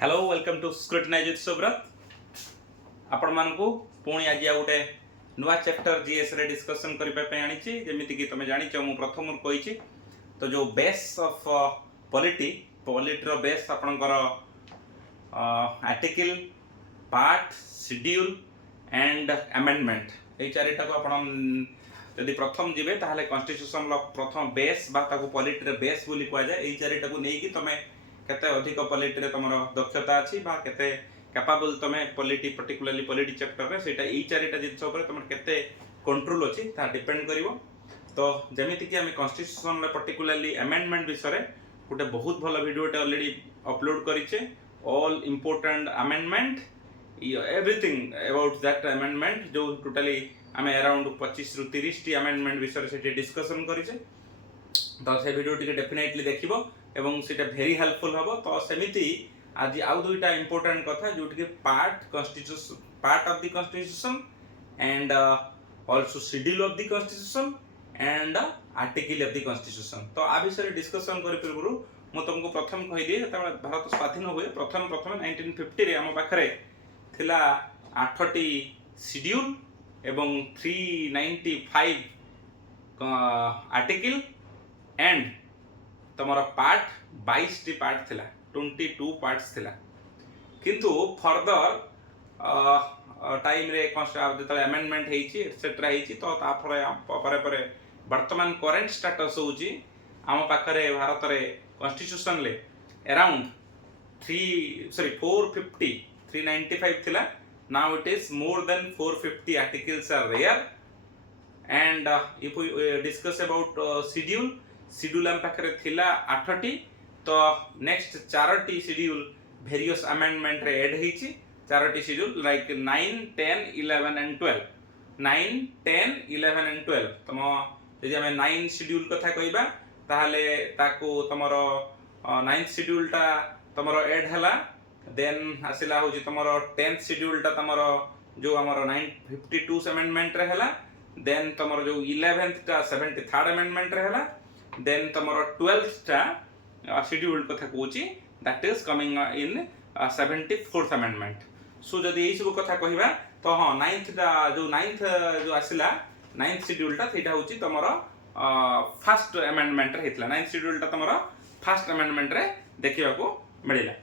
Hello welcome to scrutinize with Subrata आपण मानकु पुणी आज गोटे नुआ चैप्टर जीएस रे डिस्कशन करबा पे आनीची जेमिति कि तमे जानिच मु प्रथम कहिची तो जो बेस ऑफ पॉलिटी रो बेस आपनकर article part schedule and amendment ए चारिटा को आपण यदि प्रथम जीवे ताहले कॉन्स्टिट्यूशन लो प्रथम बेस बा ताको पॉलिटी रे बेस बोली कहआ जाय ए चारिटा को नेकी तमे केते अधिक पॉलिटी रे तमरो दक्षता अछि बा केते कैपेबल तमे पॉलिटी पर्टिकुलरली पॉलिटी चैप्टर रे सेटा ए चारिटा जिंस ऊपर तमर केते कंट्रोल अछि ता डिपेंड करिवो। तो जेमिति कि हम कॉन्स्टिट्यूशन रे पर्टिकुलरली अमेंडमेंट विषय रे गोटे बहुत भलो वीडियोटे ऑलरेडी अपलोड करिचे all important amendment everything about that amendment जो टोटली आमे अराउंड 25 रु 30 टी अमेंडमेंट विषय से डिस्कशन करिचे। तो से वीडियो टिके डेफिनेटली देखिबो एवं सेटा वेरी हेल्पफुल हबो। तो सेमिति आज आउ दुईटा इंपोर्टेंट कथा जोटी के part of the constitution and also schedule of the constitution and article of the constitution. तो आ विषय डिस्कशन करि पूर्व मु तुमको प्रथम कहि दिए त भारत स्वाधीन हुए प्रथम 1950 रे हम पाखरे थिला 8 टी शेड्यूल एवं 395 आर्टिकल एंड तमरा पार्ट 22 टी पार्ट थिला 22 पार्ट्स थिला किंतु फर्दर टाइम रे जतले अमेंडमेंट हेची एटसेट्रा हेची तो ता परे वर्तमान करंट स्टेटस होची हम पाखरे भारत रे कॉन्स्टिट्यूशन ले अराउंड 450 395 थिला now it is more than 450 articles are there and if we discuss about schedule हम पाखरे थिला 8 टी तो next 4 T schedule various amendment रे ऐड हेची 4 T schedule like 9 10 11 and 12 9 10 11 and 12 तम यदि हम 9 शेड्यूल कथा कहबा ताहले ताको तमरो 9th शेड्यूल टा तमरो ऐड हला देन आसिला होजी तमरो 10th शेड्यूल टा तमरो जो हमरो 952 अमेंडमेंट रे हला देन तमरो जो 11th टा 73rd अमेंडमेंट रे हला देन तमरो 12th टा शेड्यूल कथा कोची that is coming in 74th amendment. So जदी एई सब कथा कहिबा तो हां 9th टा जो 9th जो आसिला 9th शेड्यूल टा थीटा होची तमरो फर्स्ट अमेंडमेंट रे हेतला 9th शेड्यूल टा तमरो फर्स्ट अमेंडमेंट रे देखिबा को मिलिला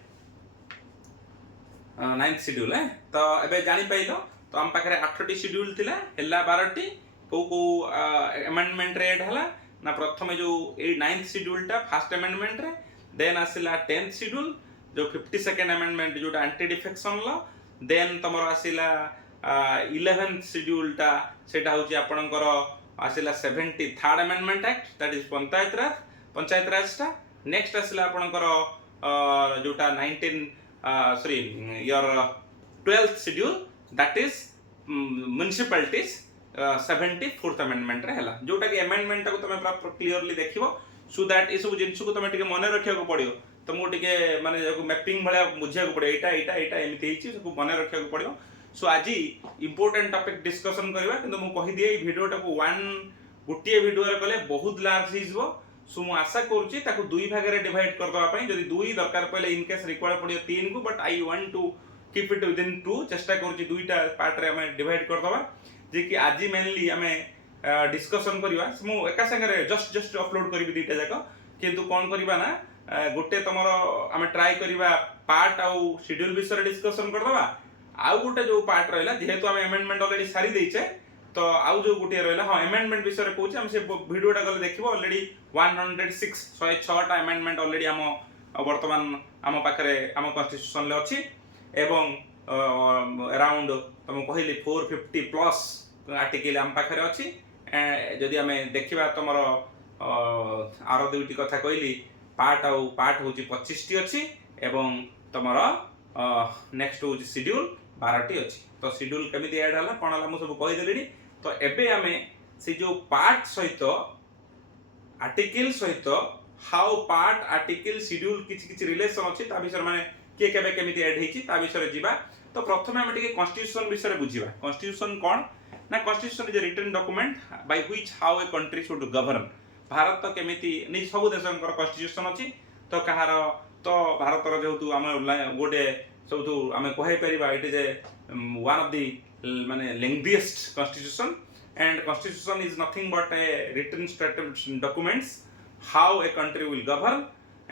9th शेड्यूल है। तो एबे जानि पाइलो तो हम पाखरे 8 टी शेड्यूल थिला हेला 12 टी को अमेंडमेंट रे ऐड हला ना प्रथमे जो 9th शेड्यूल टा फर्स्ट अमेंडमेंट रे देन आसिला 10th शेड्यूल जो 52nd अमेंडमेंट जोटा एंटी डिफेक्शन लॉ देन तमरो आसिला 11th शेड्यूल टा सेटा होची आपनकर आसिला 73rd amendment act that is Panchayat Raj टा नेक्स्ट आसिला आपनकर जोटा 12th schedule that is municipalities 74th amendment रे हला जोटा कि अमेंडमेंट को तमे पूरा क्लियरली देखिबो सो दैट ए सब जिंस को तमे टिके मने रखिया को पड़ियो तुमको टिके माने जो मैपिंग भलिया बुझिया को पड़े एटा एमिति हिची सब मने रखिया को पड़ियो। सो आज इंपोर्टेंट टॉपिक डिस्कशन करबा किंतु मु कहि दिए वीडियोटा को गोटिए वीडियो रे कले बहुत लार्ज हिजबो। सो मु आशा करूची ताको दुई भाग रे डिवाइड कर दवा पई जदी दुई दरकार पले इन केस रिक्वायर पड़ियो 3 को but I want to keep it within 2 चेष्टा करूची दुईटा पार्ट रे हमें डिवाइड कर दवा जे कि आज मेनली हमें डिस्कशन करबा मु एका संगे रे जस्ट अपलोड करबी दुईटा जाको किंतु कोन करबा ना गोटे तमरो हमें ट्राई करबा पार्ट आउ शेड्यूल विषय डिस्कशन कर दवा आउ गोटे जो पार्ट रहला जेहेतु हम अमेंडमेंट ऑलरेडी सारी देइछे तो आउ जो गोटे रहला हां अमेंडमेंट विषय रे कहूछ हम से वीडियोटा गले देखिबो ऑलरेडी 106 टा अमेंडमेंट ऑलरेडी हम वर्तमान हम पाखरे हम कॉन्स्टिट्यूशन ले अछि एवं अराउंड तुम कहली 450 प्लस आर्टिकल हम पाखरे अछि जदि हमें देखिबा तमरो आरो दुईटी कथा कहली पार्ट होची 25 टी अछि एवं तमरो नेक्स्ट होची शेड्यूल 12 टी अछि। तो शेड्यूल केमिति ऐड हला कोन हला मु सब कहि देलिनी तो एबे हमें से जो पार्ट सहित आर्टिकल सहित हाउ पार्ट आर्टिकल शेड्यूल किछि रिलेशन अछि ता विषय माने के केबे केमिति ऐड हेछि ता विषय जिबा। तो प्रथमे हम टिके कॉन्स्टिट्यूशन विषय बुझिबा कॉन्स्टिट्यूशन कोन ना constitution is a written document by which how a country should govern Bharat केमिति नि सब देशंकर कॉन्स्टिट्यूशन अछि तो कहार तो भारतर जेहेतु आम गोटे सब आम कहीपर it is a one of the माने lengthiest constitution and constitution is nothing but a written documents how a country will govern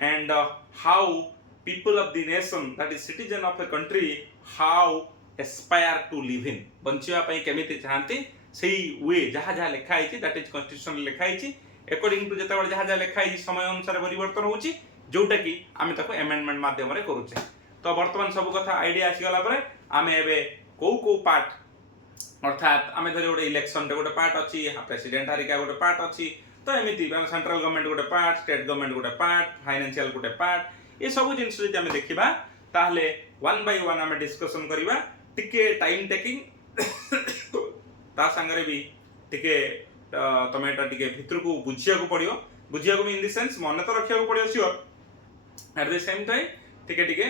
and how people of the nation, that is citizen of a country, how aspire to live in बंचिया पई केमिति चाहती सेही वे जहाँ जहाँ लिखा है that is constitution लिखा है अकॉर्डिंग टू जेतेबेले जहाँ जहाँ लिखा है समय अनुसार परिवर्तन होची जोटा कि आमे ताको अमेंडमेंट माध्यम रे करूचे। तो वर्तमान सब कथा आइडिया आसी गला परे आमे एबे को पार्ट अर्थात आमे धरि गोटे इलेक्शन रे गोटे पार्ट अछि प्रेसिडेंट हारिका गोटे पार्ट अछि तो एमिति सेंट्रल गवर्नमेंट गोटे पार्ट स्टेट गवर्नमेंट गोटे पार्ट फाइनेंशियल गोटे पार्ट ये सब जिनिस जदि आमे देखिबा ताहले वन बाय वन आमे डिस्कशन करिबा टिके टाइम टेकिंग ता संगरे भी टिके तमे एटा टिके भितर को बुझिया को पड़ियो बुझिया को इन द सेंस मन तो रखिया को पड़ियो sure at the same time टिके टिके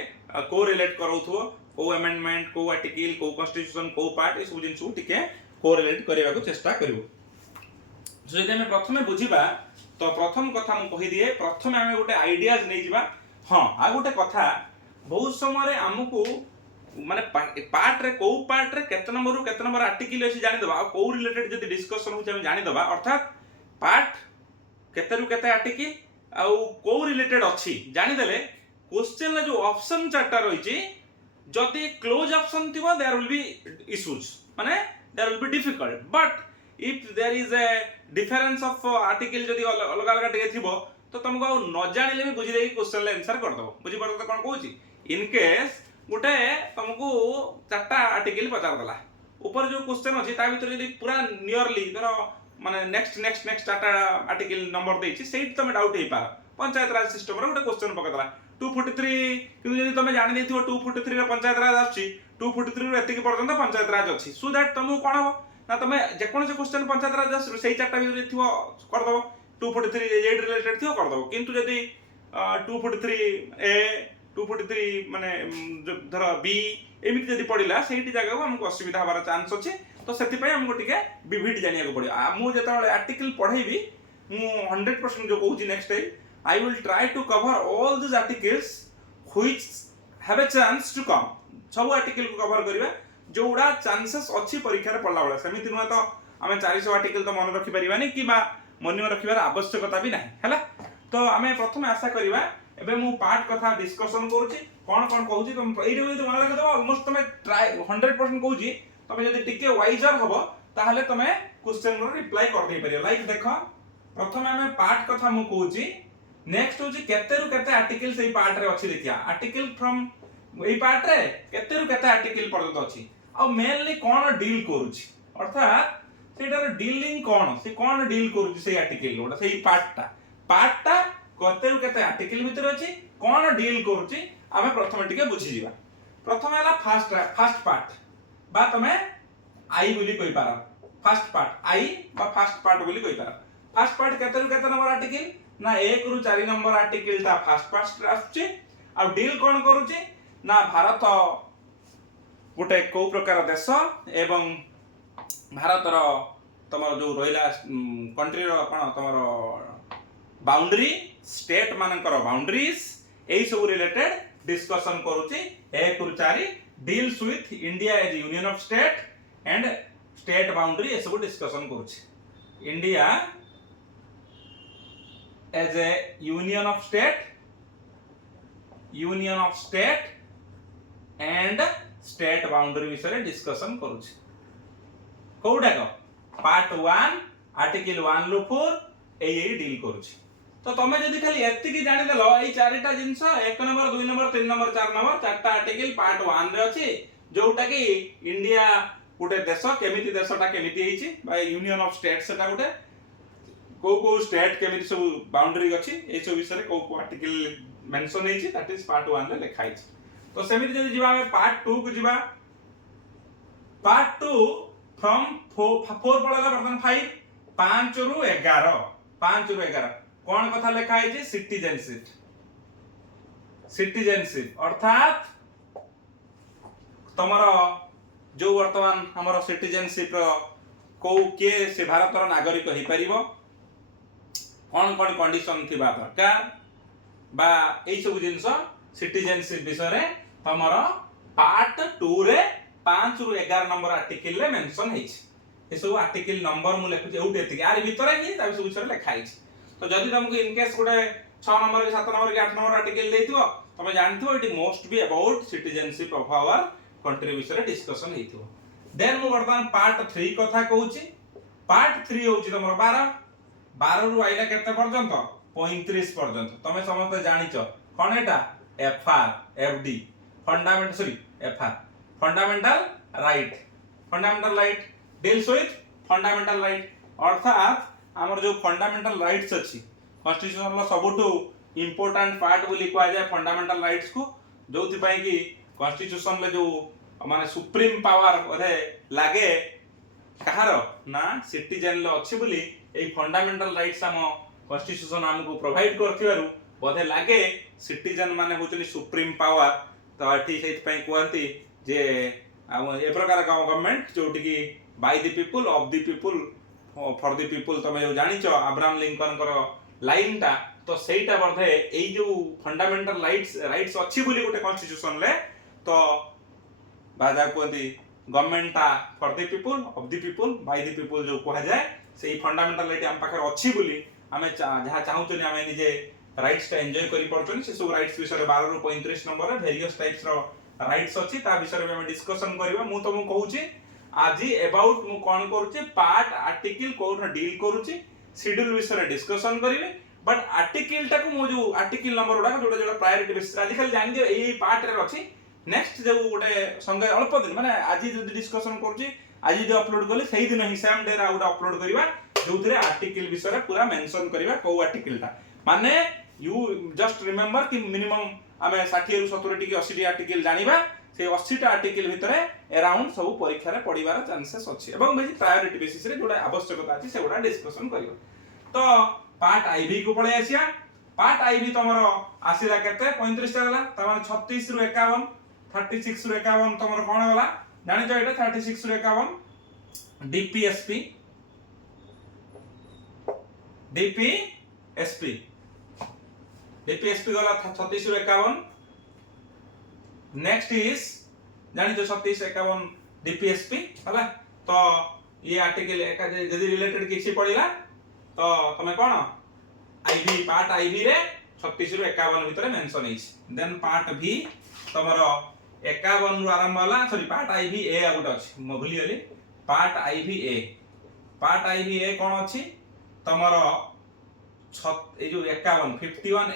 को रिलेट करौथो को अमेंडमेंट को आर्टिकल को कॉन्स्टिट्यूशन को पार्ट ए सब जिनिस को टिके कोरिलेट करबा को चेष्टा करिवो। जो यदि हमें प्रथमे बुझिबा तो प्रथम कथा मु कहि दिए प्रथमे हमें गोटे आइडियाज नै जिबा। हां आ गोटे कथा बहुत समय रे हमकु माने पार्ट रे केते नंबर आर्टिकल अछि जानि दबा को रिलेटेड जदि डिस्कशन हो हम जानि दबा अर्थात पार्ट केते रु केते आर्टिकल आ को रिलेटेड अछि जानि देले क्वेश्चन रे जो ऑप्शन चारटा रहिछि जदि क्लोज ऑप्शन थिबो देयर विल बी इश्यूज माने there will be difficult but if there is a difference of article जदि अलग अलग टिके थिबो तो तुमको न जानिले भी बुझि देई क्वेश्चन रे आंसर कर दबो बुझि पड़तो तो कोन कहूची इन केस गोटे तुमको चारटा आर्टिकल पचार दला ऊपर जो क्वेश्चन अछि ता भीतर यदि पूरा नियरली धरो माने नेक्स्ट चारटा आर्टिकल नंबर देछि सेही तुम डाउट हे पार पंचायत राज सिस्टम रे गोटे क्वेश्चन पकदला 243 किंतु यदि तुम जानि देथिबो 243 रे पंचायत राज आछि 243 रे एतिकी पर्यंत पंचायत राज अछि सो दैट तुमको कोन हो ना तुम जे कोन से क्वेश्चन पंचायत राज आछि सेही चारटा भी थिबो कर दबो 243 ए रिलेटेड थिबो कर दबो किंतु यदि 243 ए 243 माने धर बी एमिति जदि पडिला सेही जगह हमको असुविधा हबार चांस अछि तो सेति पय हमको टिके विविध जानिया को पड़ियो मु जेताले आर्टिकल पढैबी मु 100% जो कहूची next time I will try to cover all these articles which have a chance to come sub article को कवर करिबा जोडा चांसेस अछि परीक्षा रे पडला बळे समिति न तो हमें 400 आर्टिकल तो मन रखि परिबानी कि बा मन रखिबार आवश्यकता भी नाही हैला। तो हमें प्रथम आशा करिबा एबे मु पार्ट कथा डिस्कशन करूची कोन कहूची तुम एइरे यदि मन रखि दबो ऑलमोस्ट तमे ट्राई 100% कहूची तमे यदि टिके वाइजर हबो ताहले तमे क्वेश्चन रो रिप्लाई कर दे परियो लाइक देखो प्रथम हमें पार्ट कथा मु कहूची नेक्स्ट होची केते रु केते आर्टिकल सेही पार्ट रे अछि देखिया आर्टिकल फ्रॉम एई पार्ट रे केते रु केते आर्टिकल पर्यंत अछि आ मेनली कोन डील करूची अर्थात सेटार डीलिंग कोन से कोन डील करूची सेही आर्टिकल ओटा सेही पार्टटा केते रु केते आर्टिकल भीतर अछि कोन डील करूची आमे प्रथम टिके बुझि जिबा। प्रथम हला फर्स्ट पार्ट बा तमे आई बोली कहि पारा फर्स्ट पार्ट आई बा फर्स्ट पार्ट बोली कहि पारा फर्स्ट पार्ट केते रु केते नंबर आर्टिकल ना 1 रु 4 नंबर आर्टिकल ता फर्स्ट पार्ट आछे आ डील कोन करूची ना भारत गोटे को प्रकार देश एवं भारतर तमर जो रहिला कंट्री रो कोन तमर बाउंड्री स्टेट मानकर बाउंड्रीज एई सब रिलेटेड डिस्कशन करूची 1 रु 4 deals with India as union of state and state boundary ए सब डिस्कशन करूची India as a union of state and state boundary विषय डिस्कशन करूछी कोडा को पार्ट 1 आर्टिकल 1 लो 4 एई डील करूछी। तो तमे जदी खाली एत्ति की जानि देलो एई चारिटा things 1 number 2 number 3 number 4 number चारटा आर्टिकल पार्ट 1 रे अछि जोटा की इंडिया गोटे देश केमिति देशटा केमिति हेछि बा यूनियन ऑफ स्टेट सेटा गोटे को स्टेट केमिति सब बाउंड्री अछि ए सब विषय को आर्टिकल मेंशन हेछि दैट इज पार्ट 1 रे लिखा हेछि। तो सेमिति जदि जिबा हम पार्ट 2 को जिबा पार्ट 2 फ्रॉम 4 पळला बर्तन 5 रु 11 कोन कथा लिखा हेछि सिटीजनशिप अर्थात तमरो जो वर्तमान हमर सिटीजनशिप रो को के से भारतर नागरिक हे परिबो कोन कोन कंडीशन थिबा दरकार बा एई सब जिंस सिटीजनशिप विषय रे तमरो पार्ट 2 रे 5 रु 11 नंबर आर्टिकल रे मेंशन हेछि। ए सब आर्टिकल नंबर मु लेखु एउटे एतिक आर भीतर ही ता सब विषय लेखा हेछि। तो जदि तुमको इन केस गुटे 6 नंबर 7 नंबर 8 नंबर आर्टिकल देथिबो तमे जानथिबो it most be about citizenship of our country विषय रे डिस्कशन हेथिबो। देन मु वर्तमान पार्ट 3 कथा कहूची। पार्ट 3 होची तमरो 12 रु आइला केते पर्यंत 35 पर्यंत तमे समस्त जानिचो कोन एटा FR FD fundamental right deals with fundamental right अर्थात हमर जो फंडामेंटल राइट्स अछि कॉन्स्टिट्यूशन लो सबुठु इंपोर्टेंट पार्ट बोली कहा जाय फंडामेंटल राइट्स को जोथि पई कि कॉन्स्टिट्यूशन ले जो माने सुप्रीम पावर ओरे लागे कहार ना सिटीजन लो अछि बोली ए फंडामेंटल राइट्स हम कॉन्स्टिट्यूशन हमको प्रोवाइड करथिबारु बोधे लागे सिटीजन माने होचली सुप्रीम पावर तो एठी सेति पई कहंती जे ए प्रकार का गवर्नमेंट जोटी की by the people of the people for the people तमे जो जानिचो अब्राहम लिंकन कर लाइन टा तो सेटा बर्धे एई जो फंडामेंटल राइट्स अछि बोली गोटे कॉन्स्टिट्यूशन ले तो बाजा कहंती गवर्नमेंट टा for the people of the people by the people जो कहा जाय सेई फंडामेंटल राइट हम पाखर अछि बोली हमें जहा चाहूचनी हमें निजे राइट्स टा एन्जॉय करि पड़छन से सब राइट्स विषय 12 रु 35 नंबर रे वेरियस टाइप्स रो राइट्स अछि ता विषय में हम डिस्कशन करबा मु तो मु कहूची आज अबाउट मु कोन करूची पार्ट आर्टिकल कोन डील करूची शेड्यूल विषय रे डिस्कशन करिवे बट आर्टिकल टा को मु जो आर्टिकल नंबर उडा जोडा जोडा प्रायोरिटी बेसिस आज खाली जानि दियो एई पार्ट रे अछि नेक्स्ट जो गोटे संगे अल्प दिन माने आज जो डिस्कशन करूची आज जो अपलोड कले सही दिन ही सेम डे रा उडा अपलोड करिवा जोथरे आर्टिकल विषय रे पूरा मेंशन करिवा को आर्टिकल टा माने यू जस्ट रिमेंबर कि मिनिमम आमे 60 रु 70 टी 80 टी आर्टिकल जानिबा से 80 टा आर्टिकल भितरे अराउंड सब परीक्षा रे पढिबार चांसेस अछि एवं बेसी प्रायोरिटी बेसिस रे जोडा आवश्यकता अछि से गोडा डिस्कशन करियो। तो पार्ट आईवी को पळे आसिया पार्ट आईवी तमरो आसिला केते 35 टा गला त माने 36 रु 51 36 रु 51 तमरो कोन गला जानि छ एटा 36 रु 51 डीपीएसपी गला 36 रु 51 नेक्स्ट इज जानि जो 36 51 डीपीएसपी हला तो ये आर्टिकल एका जदी रिलेटेड किछि पडिला तो तमे कोन आईवी पार्ट आईवी रे 36 रु 51 भितरे मेंशन हिच देन पार्ट भी तमरो 51 रु आरंभ होला सॉरी पार्ट आईवी ए आउट अछि म भूली गेली पार्ट आईवी ए कोन अछि तमरो ए जो 51 ए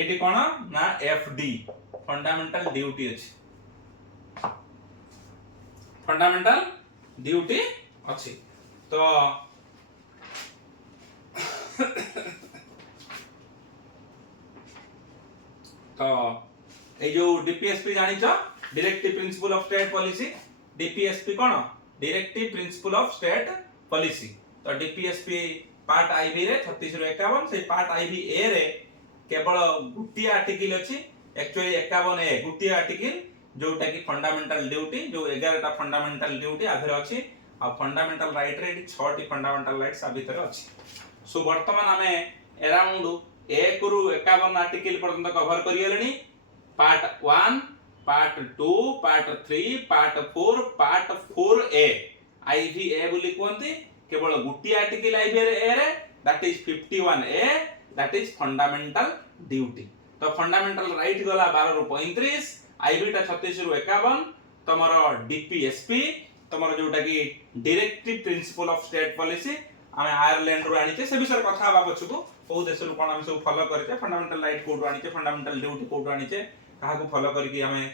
एटी कोन ना एफडी फंडामेंटल ड्यूटी अछि फंडामेंटल ड्यूटी अछि तो तो ए जो डीपीएसपी जानि छ directive principle of state policy DPSP cone directive principle of state policy तो डीपीएसपी पार्ट आईवी रे 36 रु 51 से पार्ट आईवी ए रे केवल गुटी आर्टिकल अछि एक्चुअली 51 ए गुटी आर्टिकल जोटा की फंडामेंटल ड्यूटी जो 11 टा फंडामेंटल ड्यूटी आधर अछि आ फंडामेंटल राइट रे 6 टी फंडामेंटल राइट्स आ भीतर अछि सो वर्तमान हमें अराउंड 1 रु 51 आर्टिकल पर्यंत कवर करियलनी part 1 part 2 part 3 part 4 part 4 A IV A बोली कोनती केवल गुटी आर्टिकल आईवी ए रे that is 51 A that is fundamental duty तो फंडामेंटल राइट गला 12 रु 35 आईवी टा 36 रु 51 तमरो डीपीएसपी तमरो जोटा की directive principle of state policy हमें आयरलैंड रो आनिचे से विषय कथा बा पछकू ओ देश रो कोन हम सब फॉलो करके फंडामेंटल राइट कोड आनिचे फंडामेंटल ड्यूटी कोड आनिचे कहा को फॉलो करके हमें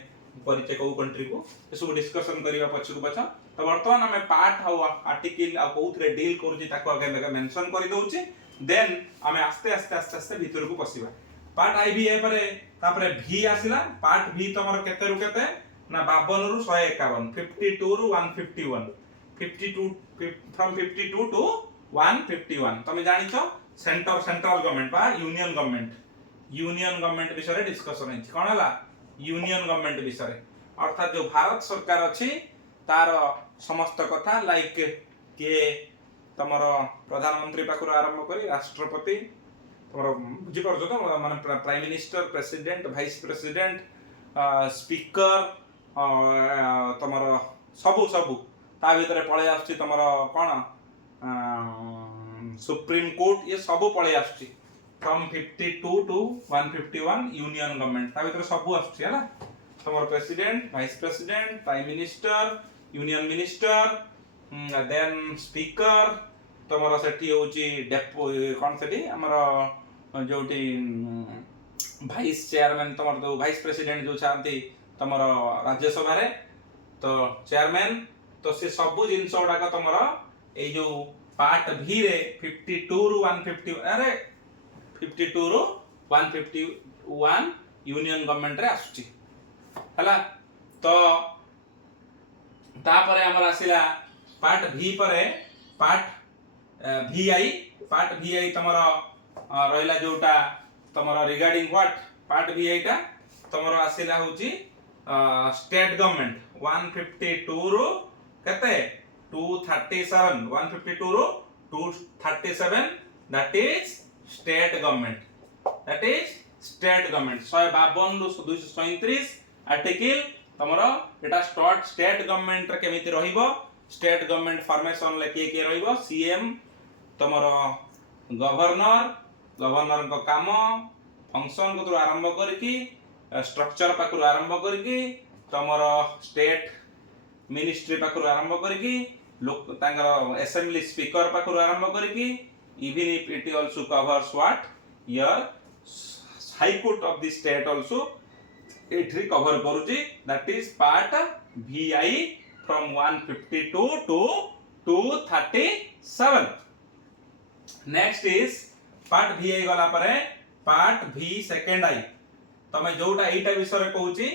परिचय को कंट्री को ए सब डिस्कशन करिवा पछकू पछ तो वर्तमान हमें पार्ट हाउ आर्टिकल आ कोथरे डील करूची ताको आगे मेंशन करि दउची देन हमें आस्ते भीतर को पसिबा पार्ट आईवी ए परे तापरे भी आसिला पार्ट भी तमरो केते रु केते ना 52 रु 151 52 रु 151 52 फ्रॉम 52 टू 151 तमे जानि छ सेंट्रल गवर्नमेंट बा यूनियन गवर्नमेंट विषय रे डिस्कशन है कोन हला यूनियन गवर्नमेंट विषय अर्थात जो भारत सरकार अछि तार समस्त कथा लाइक के तमरो प्रधानमंत्री पाखर आरंभ करी राष्ट्रपति तमरो बुझी परछो तो माने prime minister president vice president speaker तमरो सबु सबु ता भीतर पळे आछी तमरो कोन सुप्रीम कोर्ट ये सबु पळे आछी फ्रॉम 52 टू 151 यूनियन गवर्नमेंट ता भीतर सबु आछी हैला तमरो president vice president prime minister union minister then speaker तमरो सेठी होची डेपो कोन सेठी हमरो जोटी वाइस चेयरमैन तमरो जो वाइस प्रेसिडेंट जो चाहती तमरो राज्यसभा रे तो चेयरमैन तो से सबु जिंस उडाक तमरो ए जो पार्ट भी रे 52 रु 150 अरे 52 रु 151 यूनियन गवर्नमेंट रे आसुची हला तो तापरे हमर आसिला पार्ट भी परे पार्ट VI तमरो रहिला जोटा तमरो रिगार्डिंग व्हाट पार्ट VI टा तमरो आसिला होची स्टेट गवर्नमेंट 152 रु कते 237 152 रु 237 दैट इज स्टेट गवर्नमेंट 152 रु 237 आर्टिकल तमरो एटा स्टेट गवर्नमेंट रे केमिति रहिबो स्टेट गवर्नमेंट फॉर्मेशन ले के रहिबो सीएम तमरो गवर्नर को काम फंक्शन को आरंभ करके स्ट्रक्चर पाखरु आरंभ करके तमरो स्टेट मिनिस्ट्री पाखरु आरंभ करके लोक तांगर असेंबली स्पीकर पाखरु आरंभ करके even if it also covers what your high court of the state also it cover करूची that is part VI from 152 to 237 next is part VI गला परे पार्ट V सेकंड आई तमे जोटा एटा विषय कहूची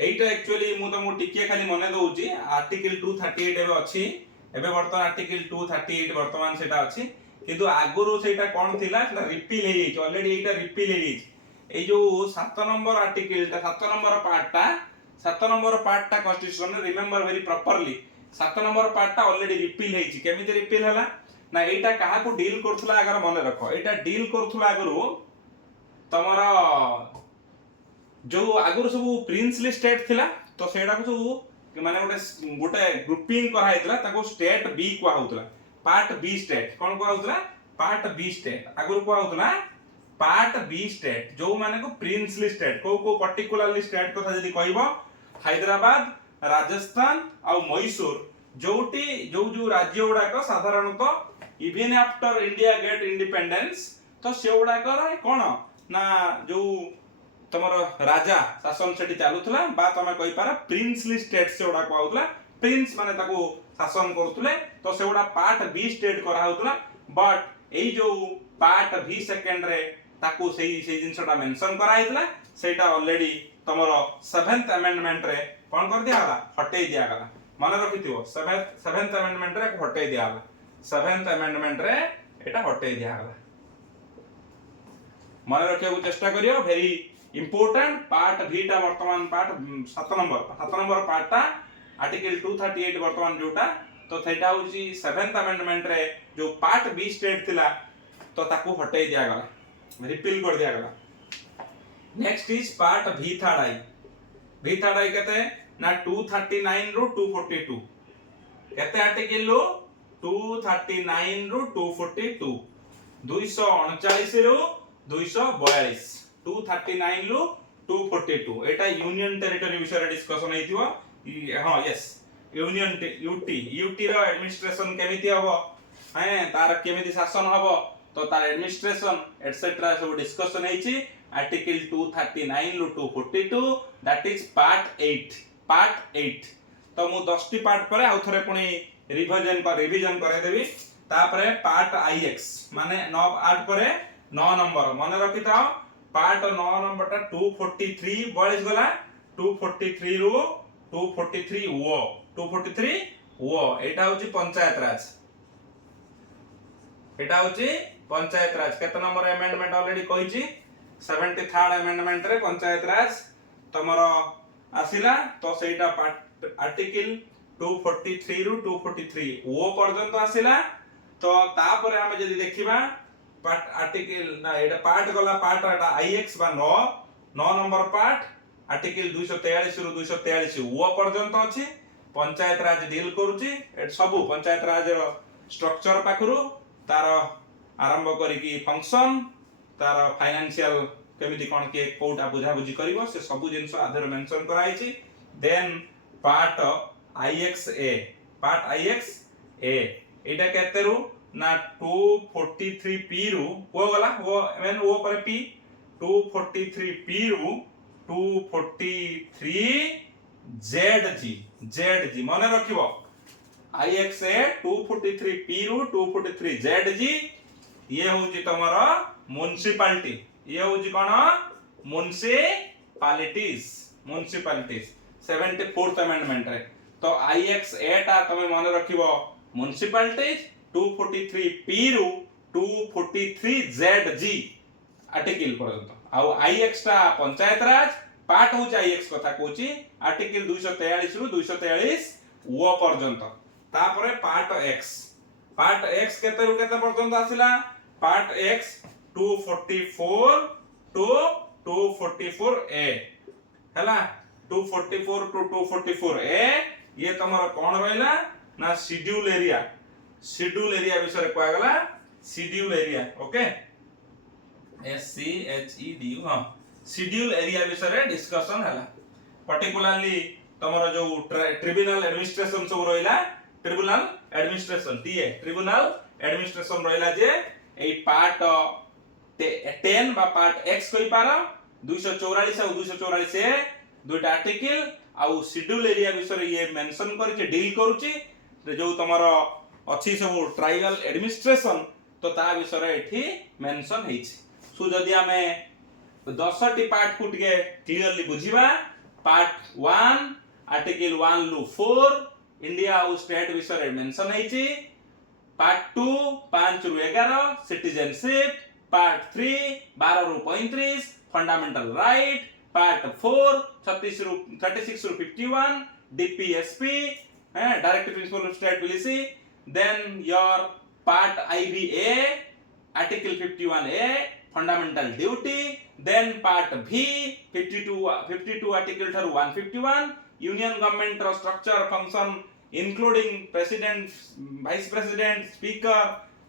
एटा एक्चुअली मु तुमको टिके खाली मने दउची आर्टिकल 238 एबे अछि एबे वर्तमान आर्टिकल 238 वर्तमान सेटा अछि किंतु आगुरु सेटा कोन थिला सेटा रिपील हे जाई ऑलरेडी एटा रिपील हे जाई ए जो 7 नंबर आर्टिकल ता 7 नंबर पार्ट ता constitution remember very properly 7 number part ता ऑलरेडी रिपील हे छि केमिति रिपील हला ना एटा काहा को डील करथुला अगर मने रखो एटा डील करथुला आगुरु तमरा जो आगुरु सब प्रिंसली स्टेट थिला तो सेडा को सब माने गोटे ग्रुपिंग करा हेतला ताको स्टेट बी को होतला पार्ट बी स्टेट कोन को होतला पार्ट बी स्टेट आगुरु को होतला पार्ट बी स्टेट जो माने को प्रिंसली स्टेट को पर्टिकुलरली स्टेट को जदी कहबो हैदराबाद राजस्थान आ मैसूर जोटी जो राज्य उडा को साधारणतः even after India get independence तो से उडा कर कोन ना जो तमरो राजा शासन सेठी चालुथला बा तमे कहि पारा प्रिंसली स्टेट से उडा को आउतला प्रिंस माने ताको शासन करथुले तो से उडा पार्ट बी स्टेट करा होतला बट एई जो पार्ट V सेकंड रे ताको सेई जिंसटा मेंशन करा हेतला सेटा ऑलरेडी तमरो 7th अमेंडमेंट रे कोन कर दिया हला हटै दिया गला माने रखिथिबो 7th अमेंडमेंट रे हटै दिया हला 7th अमेंडमेंट रे एटा हटै दिया गला माने रखिया को चेष्टा करियो वेरी इंपोर्टेंट पार्ट V टा वर्तमान पार्ट 7 नंबर पार्ट टा आर्टिकल 238 वर्तमान जोटा तो थेटा होची 7th अमेंडमेंट रे जो पार्ट बी स्टेट थिला तो ताकू हटाई दिया गला रिपील कर दिया गला next is part V third आई कहते ना 239 रु 242 कहते आर्टिकल लो 239 रु 242 239 रु 242 239 रु 242 एटा यूनियन टेरिटरी विषय डिस्कशन हेतिबो हां यस यूनियन यूटी रो एडमिनिस्ट्रेशन केमिति हबो हैं तार केमिति शासन हबो तो तार एडमिनिस्ट्रेशन एटसेट्रा सब डिस्कशन हेछि आर्टिकल 239 रु 242 दैट इज पार्ट 8 तो मु 10 टी पार्ट पर आउ थरे पुनी रिवीजन करे देबी तापरे पार्ट IX माने 9 8 पर 9 नंबर माने रखि थाओ पार्ट 9 नंबर टा 243 बळिस गला 243 रु 243 वो एटा होची पंचायत राज केते नंबर अमेंडमेंट ऑलरेडी कहिची 73rd अमेंडमेंट रे पंचायत राज तमरो आसिला तो सेटा आर्टिकल 243 रु 243 वो पर्यंत आसिला तो तापरे हम जदी देखिबा पार्ट आर्टिकल ना एटा पार्ट गला पार्ट आटा आईएक्स बा 9 नंबर पार्ट आर्टिकल 243 रु 243 वो पर्यंत अछि पंचायत राज डील करूची ए सब पंचायत राज रो स्ट्रक्चर पाखरु तार आरंभ करी की फंक्शन तार फाइनेंशियल केमिति कोन के कोटा बुझा बुझी करिवो से सब जिंस आधर मेंशन कराई छी देन पार्ट आईएक्सए पार्ट आईएक्सए एटा केते रु ना 243 पी रु वो गला वो एन वो पर पी 243 पी रु 243 जेड जी माने रखिबो आईएक्सए 243 पी रु 243 जेड जी ये होची तमरा म्युनिसिपैलिटी ये होची कोन म्युनिसिपैलिटीज 74th अमेंडमेंट रे तो आईएक्सए ता तमे माने रखिबो म्युनिसिपैलिटीज 243 पी रु 243 जेड आर्टिकल पर्यंत आ आईएक्स ता पंचायत राज पार्ट होची आईएक्स कथा कोची आर्टिकल 243 रु 243 वो पर्यंत तापरे पार्ट एक्स केते रु केते पर्यंत आसिला पार्ट एक्स 244 टू 244 ए हैला 244 टू 244 ए ये तमरा कोन रहला ना शेड्यूल एरिया विषय कोआ गला शेड्यूल एरिया ओके SCHEDU हां शेड्यूल एरिया विषय डिस्कशन हैला पर्टिकुलरली तमरा जो ट्रिब्यूनल एडमिनिस्ट्रेशन सब रहला ट्रिब्यूनल एडमिनिस्ट्रेशन रहला जे ए पार्ट 10 बा पार्ट x कोइ पारा 244 और 244 ए दुटा आर्टिकल आउ शेड्यूल एरिया विषय ये मेंशन करके डील करूची जो तमरा अछि सब ट्राइबल एडमिनिस्ट्रेशन तो ता विषय एठी मेंशन हेछि सो जदी हमें 10 टी पार्ट को टिके क्लियरली बुझिबा पार्ट 1 आर्टिकल 1 लु 4 इंडिया और स्टेट विषय मेंशन हेछि पार्ट 2 5 रु 11 सिटीजनशिप पार्ट 3 12 रु 35 फंडामेंटल राइट पार्ट 4 36 रु 51 DPSP directive principle of state policy then your part IBA article 51A fundamental duty then part B 52 article through 151 union government structure function including president vice president speaker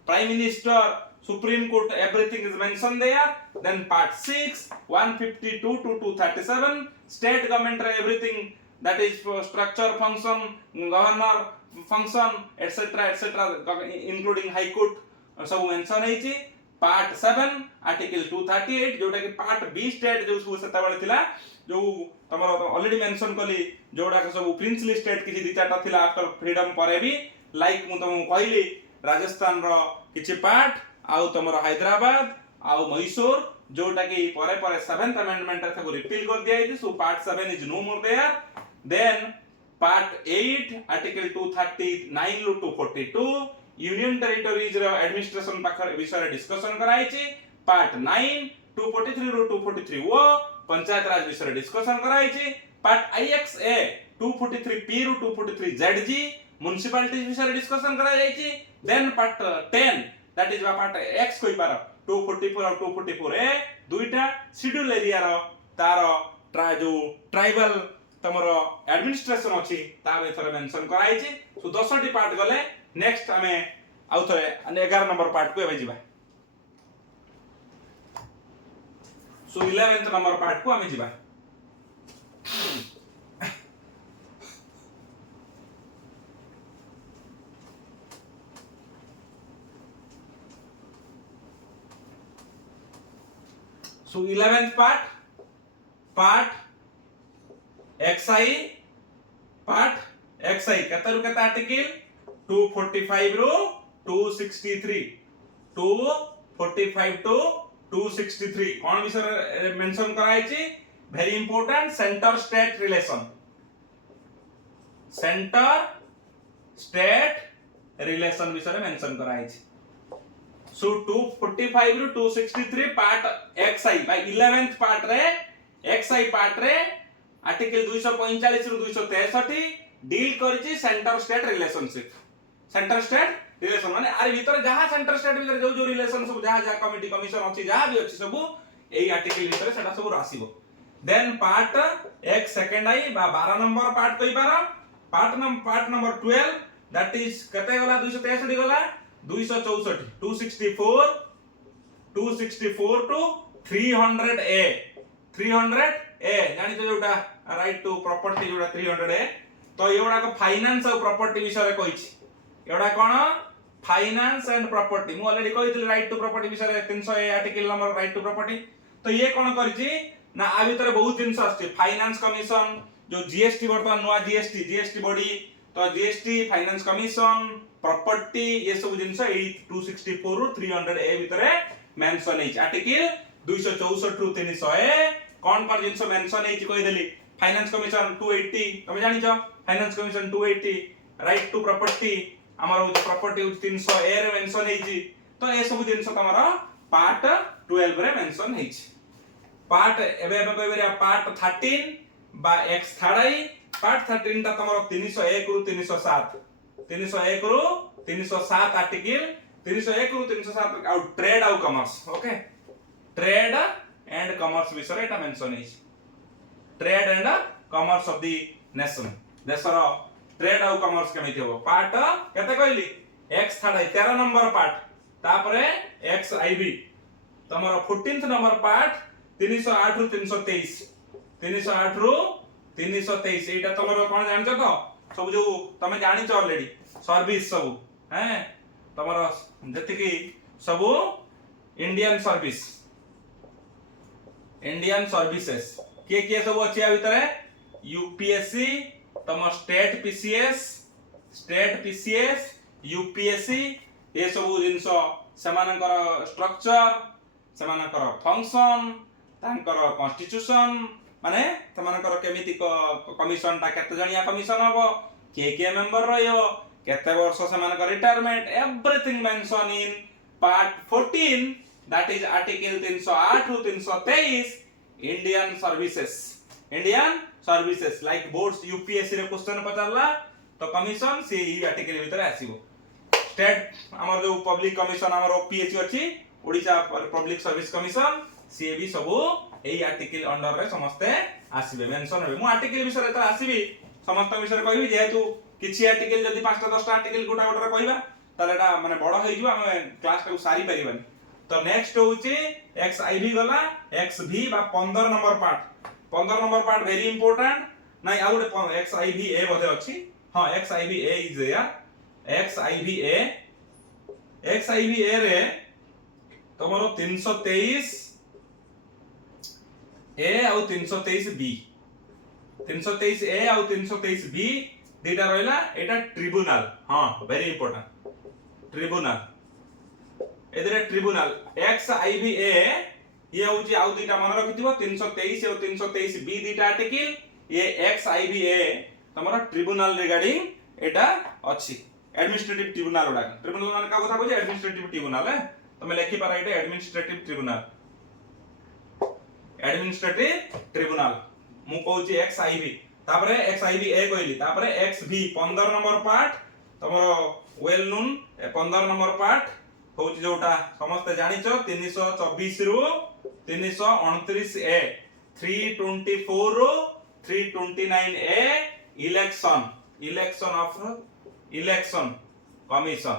prime minister supreme court everything is mentioned there then part 6 152 to 237 state government everything that is for structure function governor function etc including high court सब mention हेछि part 7 article 238 जोटा कि part B state जो सब सेता बेले थिला जो तमरो already mention कली जोडा के सब प्रिंसली स्टेट किछि दी चारटा थिला आफ्टर फ्रीडम परे भी लाइक मु तम कहली राजस्थान रो किछि पार्ट आउ तमरो हैदराबाद आउ मैसूर जोटा कि परे परे 7th अमेंडमेंट रे रिपील कर दिया है so part 7 is no more there then part 8 article 239 to 242 union territories रो एडमिनिस्ट्रेशन पाखर विषय डिस्कशन कराई छी पार्ट 9 243 रो 243 वो पंचायत राज विषय डिस्कशन कराई छी पार्ट आईएक्सए 243 पी रो 243 जेडजी म्युनिसिपैलिटीज विषय डिस्कशन कराई जाई छी then part 10 that is part X कोइ पार 244 और 244 ए दुईटा शेड्यूल एरिया रो तार जो ट्राइबल तमरो एडमिनिस्ट्रेशन अछि ता बेथरे मेंशन कराई छी सो 10 टी पार्ट गले नेक्स्ट हमें आउ थरे 11 नंबर पार्ट को एबे जिबा सो 11th नंबर पार्ट को हमें जिबा सो 11th पार्ट XI कतरु कता आर्टिकल 245 रो 263 245 टू 263 कोन विषय मेंशन कराई छी very important centre state relation विषय मेंशन कराई छी सो 245 रो 263 part XI by 11th part रे XI पार्ट रे आर्टिकल 245 रु 263 डील करछि सेंटर स्टेट रिलेशन माने आर भीतर जहाँ सेंटर स्टेट भीतर जो रिलेशन सब जहाँ कमिटी कमिशन अछि जहाँ भी अछि सब एई आर्टिकल भीतर सेटा सब आसीबो देन पार्ट एक सेकंड आई बा 12 नंबर पार्ट कहि पार पार्ट नंबर 12 दैट इज कते गला 263 गला 264 264 टू 300 ए जानि तो जोटा राइट टू प्रॉपर्टी जोटा 300 ए तो एगुडा को फाइनेंस और प्रॉपर्टी विषय रे कहिछि एगुडा कोन फाइनेंस एंड प्रॉपर्टी मु ऑलरेडी कहितली राइट टू प्रॉपर्टी विषय रे 300 A article number right to property तो ये कोन करछि ना आ भीतर बहुत जिंस आछि फाइनेंस कमीशन जो जीएसटी वर्तमान नुवा जीएसटी बॉडी तो जीएसटी फाइनेंस कमीशन प्रॉपर्टी ये सब जिंस 264 रु 300 ए भीतर मेंशन है आर्टिकल 264 रु 300 ए कोन जिंस मेंशन है कहि देली फाइनेंस कमीशन 280 तुम जानि छ finance commission 280 right to property हमर प्रॉपर्टी 300 ए रे मेंशन है तो ए सब जिंस तमरा पार्ट 12 रे मेंशन है पार्ट एबे कहबे पार्ट 13 बा एक्स थर्ड पार्ट 13 ता तमरो 301 रु 307 301 रु 307 आर्टिकल 301 रु 307 आउ ट्रेड आउ commerce okay trade and commerce विषय एटा मेंशन है trade and commerce of the nation देशर ट्रेड आउ कॉमर्स केमिति हो पार्ट केते कहली एक्स थर्ड 13 नंबर पार्ट तापरे एक्स आईबी तमरो 14th नंबर पार्ट 308 रु 323 308 रु 323 एटा तमरो कोन जानि छ तो सब जो तमे जानि छ ऑलरेडी सर्विस सब हैं तमरो जति की सब इंडियन सर्विसेज के सब अछि आ भीतर यूपीएससी तम स्टेट पीसीएस यूपीएससी ये सब जिंस सेमानकर स्ट्रक्चर सेमानकर फंक्शन तांकर कॉन्स्टिट्यूशन माने सेमानकर केमिति कमिशन ता केते जणिया कमिशन हबो के मेंबर रहयो केते वर्ष सेमानकर retirement everything mention in part 14 that is article 308 to 323 Indian services like boards UPSC रे क्वेश्चन पचारला तो कमिशन से ई आर्टिकल भीतर आसीबो स्टेट हमर जो पब्लिक कमिशन हमर ओपीएससी अछि ओडिशा पब्लिक सर्विस कमिशन से भी सब एई आर्टिकल अंडर रे समस्त आसीबे मेंशन होबे मु आर्टिकल विषय रे आसीबी समस्त विषय रे कहबी जेहेतु किछि आर्टिकल जदी 5 टा 10 टा आर्टिकल गोटा गोटा कहबा ताले एटा माने बड़ होई जिवो हम क्लास टा सारी परिबानी तो नेक्स्ट होउची एक्स आईवी गला एक्स भी बा 15 नंबर पार्ट वेरी इंपोर्टेंट नाही आ गोटे एक्स आईवी ए बधे अछि हां X IV A is there X IV A रे तमरो 323 ए आउ 323 बी 323 ए आउ 323 बी देटा रहला एटा ट्रिब्यूनल हां वेरी इंपोर्टेंट ट्रिब्यूनल एदरे ट्रिब्यूनल एक्स आईवी ए ये होची आउ दुटा मन रखिथिबो 323 और 323 बी दुटा आर्टिकल ये एक्स आईवी ए तमरा ट्रिब्यूनल रिगार्डिंग एटा अछि एडमिनिस्ट्रेटिव ट्रिब्यूनल ओडा ट्रिब्यूनल माने का କଥା कहै एडमिनिस्ट्रेटिव ट्रिब्यूनल है तमे लेखि पारा एटा एडमिनिस्ट्रेटिव ट्रिब्यूनल मु कहूची एक्स आईवी तापरे एक्स आईवी ए कहली तापरे एक्स भी 15 नंबर पार्ट तमरो वेल नोन 15 नंबर पार्ट होची जोटा समस्त जानि छ 324 रु 329 ए 324 रु 329 ए इलेक्शन कमीशन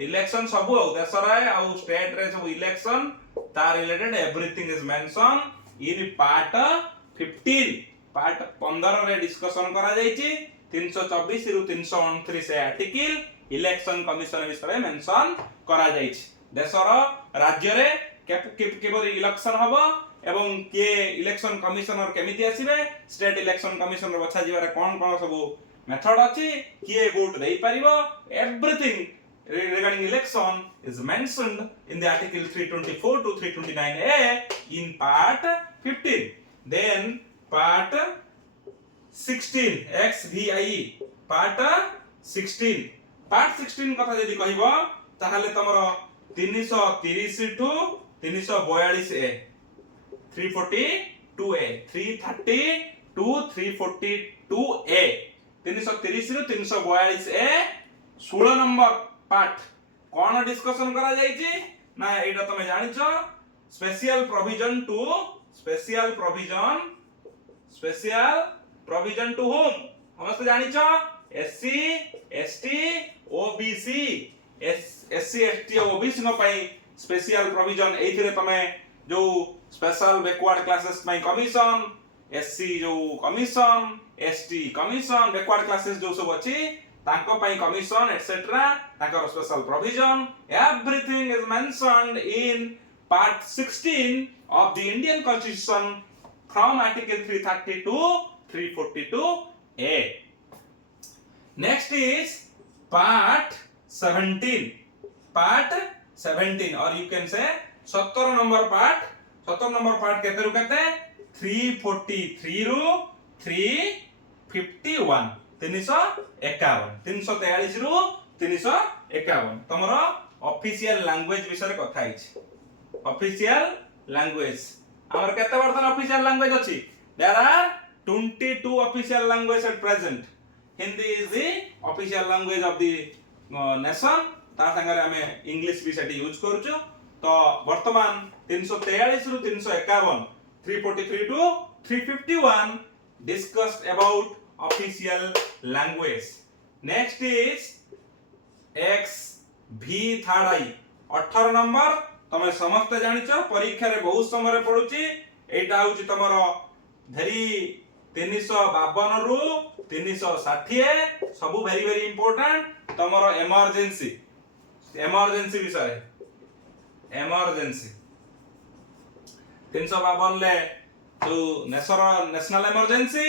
इलेक्शन सब देशरा आ स्टेट रे सब इलेक्शन ता related everything is mention in part 15 रे डिस्कशन करा जायछि 324 रु 329 आर्टिकल इलेक्शन कमिशन विषय मेंशन करा जायछि देशर राज्य रे केबोरी इलेक्शन हबो एवं के इलेक्शन कमिशनर केमिति आसीबे स्टेट इलेक्शन कमिशनर बछा जिबारे कोन सब मेथड अछि किए वोट देई परिबो everything regarding election is mentioned in the article 324 to 329A in part 15. Then part 16 XVI part 16 कथा यदि कहबो ताहाले तमरो 330 to 342A 342A 330 to 342A 330 रु 342A 16 नंबर पार्ट कौन डिस्कशन करा जायछि ना एटा तमे जानिछो स्पेशल प्रोविजन टू होम समस्त जानिछो SC ST OBC SC ST OBC नो पई स्पेशल प्रोविजन एथिरे तमे जो स्पेशल बैकवर्ड क्लासेस पई कमिशन एससी जो commission ST commission backward classes जो सब अछि तांको पई कमिशन एटसेट्रा तांकर special provision everything is mentioned in part 16 of the Indian Constitution from article 330 to 342A. Next is part 17 or you can say 17 number part केते रु केते 343 रु 351 343 रु 351 तमरो ऑफिशियल लैंग्वेज विषय कथा हिच ऑफिशियल लैंग्वेज हमर केते वर्तन ऑफिशियल लैंग्वेज अछि there are 22 official language at present Hindi is the official language of the nation ता संगे हमें इंग्लिश भी सेठी यूज करछु तो वर्तमान 343 रु 351 343 to 351 discussed about official language. Next is X V third I 18 number तमे समस्त जानिछ परीक्षा रे बहुत समय रे पडुची एटा होची तमरो भेरी 352 रु 360 सबु वेरी वेरी इंपोर्टेंट तमरो इमरजेंसी विषय इमरजेंसी 352 ले तो नेशनल इमरजेंसी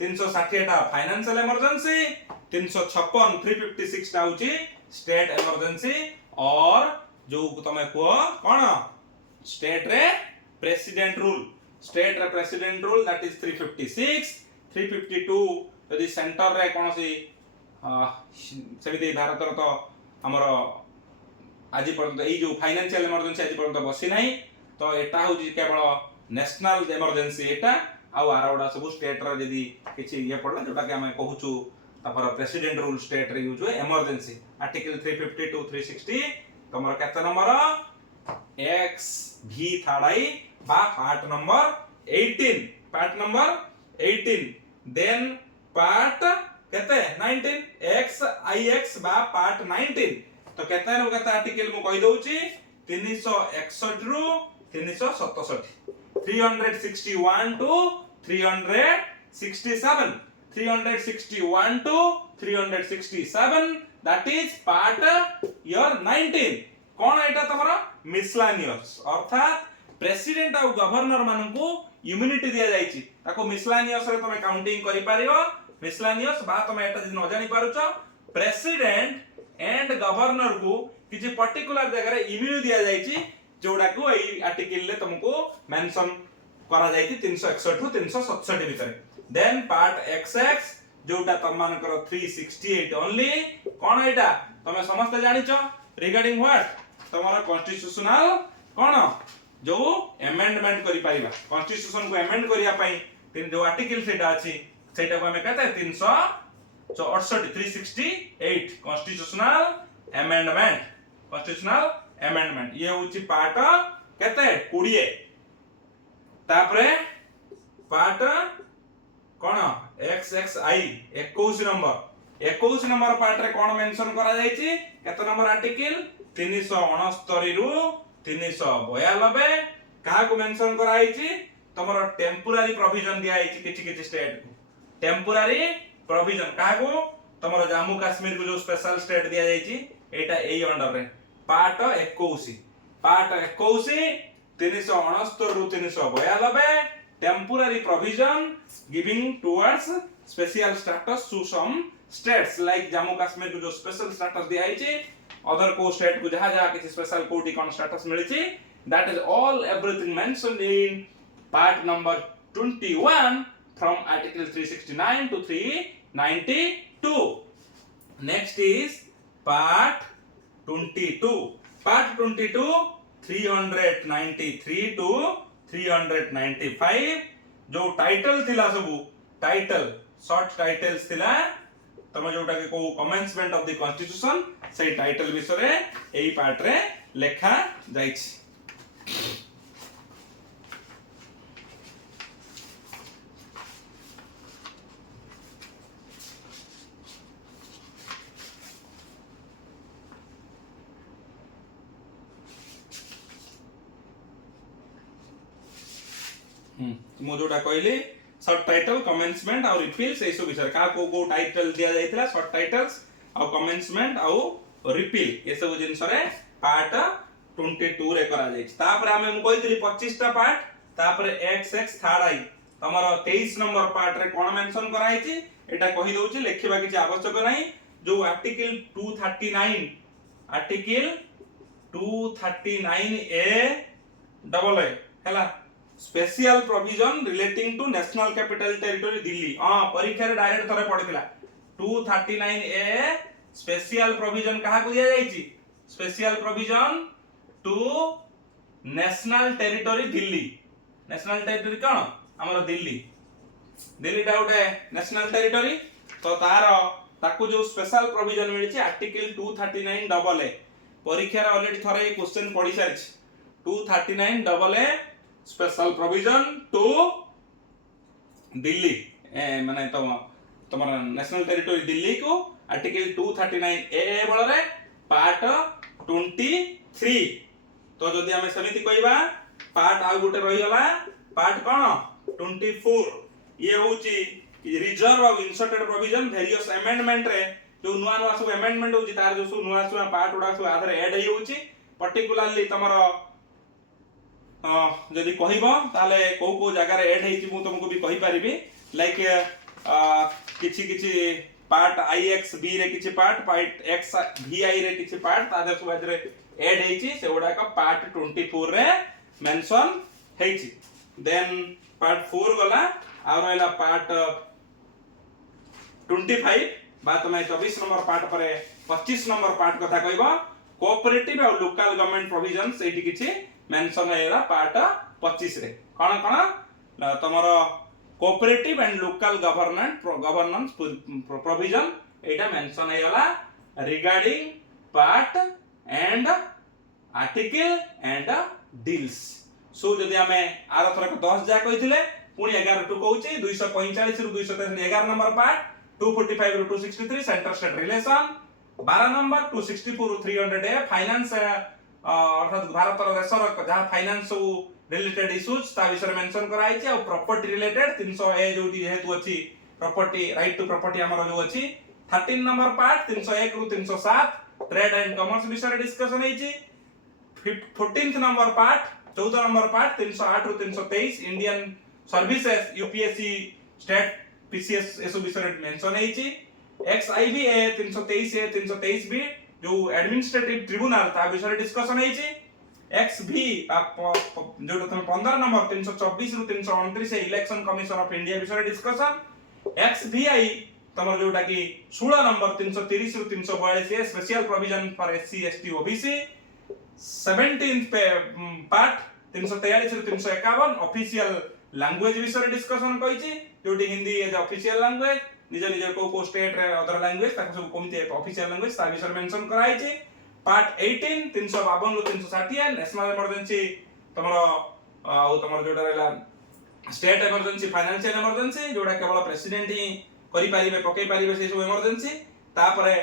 360 टा फाइनेंशियल इमरजेंसी 356 356 टा होची स्टेट इमरजेंसी और जो तमे को कोन स्टेट रे प्रेसिडेंट रूल दैट इज 356 352 यदि सेंटर रे कोनसी सेमिति भारत रो तो हमर आज पर्यंत ए जो फाइनेंशियल इमरजेंसी आज पर्यंत बसी नाही तो एटा होची केवल नेशनल इमरजेंसी एटा आ आरोडा सब स्टेट रे यदि किछि ये पड़ला जोटा के हम कहूछु तापर प्रेसिडेंट रूल स्टेट रे यूज हुए इमरजेंसी आर्टिकल 352 360 तमर केते नंबर एक्स भी थर्ड आई बा पार्ट नंबर 18 देन पार्ट केते 19 एक्स आई एक्स बा पार्ट 19 तो केते रो केते आर्टिकल मु कहि दउची 361 रु 367 361 to 367 361 to 367 that is part year 19 cone Etah तमरा miscellaneous अर्थात प्रेसिडेंट आ गवर्नर मानकू इम्यूनिटी दिया जाईची ताको मिसलानियस रे तमे काउंटिंग करि पारियो मिसलानियस बा तमे एटा न जानि पारुचो प्रेसिडेंट एंड गवर्नर को किछि पर्टिकुलर जगह रे इम्यूनिटी दिया जाईची जोडा को एई आर्टिकल ले तुमको मेंशन करा जाईची 361 टू 367 भीतर देन पार्ट XX जोटा तम मानकर 368 ओनली कोन एटा तमे समस्त जानिचो रिगार्डिंग व्हाट तमरा कॉन्स्टिट्यूशनल कोन जो अमेंडमेंट करि पारिबा कॉन्स्टिट्यूशन को अमेंड करिया पई तीन जो आर्टिकल सेटा अछि सेटा को हमें कहते 368 368 कॉन्स्टिट्यूशनल अमेंडमेंट ये होची पार्ट केते 20 तापरे पार्ट कोन XXI 21 नंबर पार्ट रे कोन मेंशन करा जाईची केते नंबर आर्टिकल 369 रु 392 कहा को मेंशन करा आईची तमरो टेम्पोररी प्रोविजन दिया आईची किछि स्टेट को टेम्पोररी प्रोविजन कहा को तमरो जम्मू कश्मीर को जो स्पेशल स्टेट दिया जाईची एटा एई अंडर रे पार्ट 21 369 रु 392 temporary provision giving towards special status to some states like Jammu Kashmir को जो special status दिया है other को state को जहाँ किसी special कोटि कौन status milli that is all everything mentioned in part number 21 from article 369 to 392. Next is part 22 393 to 395 जो टाइटल थिला सबु टाइटल शॉर्ट टाइटल्स थिला तुम जोटा के को कमेंसमेंट ऑफ द कॉन्स्टिट्यूशन से टाइटल विषय रे एई पार्ट रे लेखा जाइछि। मो जोटा कहली शॉर्ट टाइटल कमेंसमेंट और रिपील्स ए सब विषय का को टाइटल दिया जाइतला शॉर्ट टाइटल्स और कमेंसमेंट और रिपील ए सब जिंस रे पार्ट 22 रे करा जाइछ। तापर हमें मु कहितली 25 टा पार्ट तापर XX थर्ड आई तमरो 23 नंबर पार्ट रे कोन मेंशन करा हिची एटा कहि दउची लेखिबा किछ आवश्यक नाही। जो आर्टिकल 239 ए डबल ए हैला special provision relating to national capital territory Delhi परीक्षा रे डायरेक्ट थरे पड़ितला 239 ए स्पेशल प्रोविजन कहा को दिया जाईची special provision to national territory Delhi. National territory कोन हमर दिल्ली टा उठे नेशनल टेरिटरी तो ताकू जो स्पेशल प्रोविजन मिलिची आर्टिकल 239 डबल ए परीक्षा रे ऑलरेडी थरे क्वेश्चन पड़ी सारिछ 239 double A special provision to Delhi माने तमरा नेशनल टेरिटरी दिल्ली को आर्टिकल 239 ए बळ रे पार्ट 23 तो जदि हमें समिति कहबा पार्ट आ गुटे रहि गला पार्ट कोन 24 ये होची reserve of inserted provision various amendment रे जो नुवा सब अमेंडमेंट होची तार जो नुवा पार्ट उडा सब आधार ऐड होई होची पर्टिकुलरली तमरो जदि कहबो ताले को जगह रे ऐड हेची मु तुमको भी कहि परिबी लाइक किछि पार्ट IX B रे किछि पार्ट X VI रे किछि पार्ट तादर सब रे ऐड हेची से ओडा का पार्ट 24 रे मेंशन हेची। देन पार्ट 4 गला आ रहला पार्ट 25 बात में 24 नंबर पार्ट पर 25 नंबर पार्ट कथा कहबो कोऑपरेटिव और लोकल गवर्नमेंट प्रोविजंस एठी किछि मेंशन हैला पार्ट 25 रे कोन तमरो cooperative and local governance provision एटा मेंशन हैला regarding part and article and deals. So जदि हमें आर थरक 10 जा कहिथिले पुनी 11 टू कहूची 245 रु 263 11 नंबर पार्ट 245 रु 263 सेंटर स्टेट रिलेशन 12 नंबर 264 रु 300 ए फाइनेंस अर्थात भारत देशर जहाँ फाइनेंस रिलेटेड इश्यूज ता विषय मेंशन कराई छै और प्रॉपर्टी रिलेटेड 300 ए जोटी जेहेतु अछि प्रॉपर्टी राइट टू प्रॉपर्टी हमर जो अछि 13 नंबर पार्ट 301 रु 307 ट्रेड एंड कॉमर्स विषय डिस्कशन है छी। 14th number part 14 number part 308 रु 323 Indian services UPSC state PCS एसो विषय मेंशन है छी। XIB ए 323 ए 323 बी जो एडमिनिस्ट्रेटिव ट्रिब्यूनल ता विषय डिस्कशन है छी। XB जो 15 नंबर 324 रु 329 इलेक्शन कमिशन ऑफ इंडिया विषय डिस्कशन। XVI तमर जोटा की 16 नंबर 330 रु 342 special provision for SC ST OBC। 17th part 343 रु 351 ऑफिशियल लैंग्वेज विषय डिस्कशन कहि छी जोटी हिंदी एज ऑफिशियल लैंग्वेज निज निज को स्टेट रे अदर लैंग्वेज ताको सब कोमिते ऑफिशियल लैंग्वेज ता विषय मेंशन कराई छी। पार्ट 18 352 रु 360 नेशनल इमरजेंसी तमरो जोटा रहला स्टेट इमरजेंसी फाइनेंशियल इमरजेंसी जोटा केवल प्रेसिडेंट ही करि पारिबे पकई पारिबे से सब इमरजेंसी। तापरे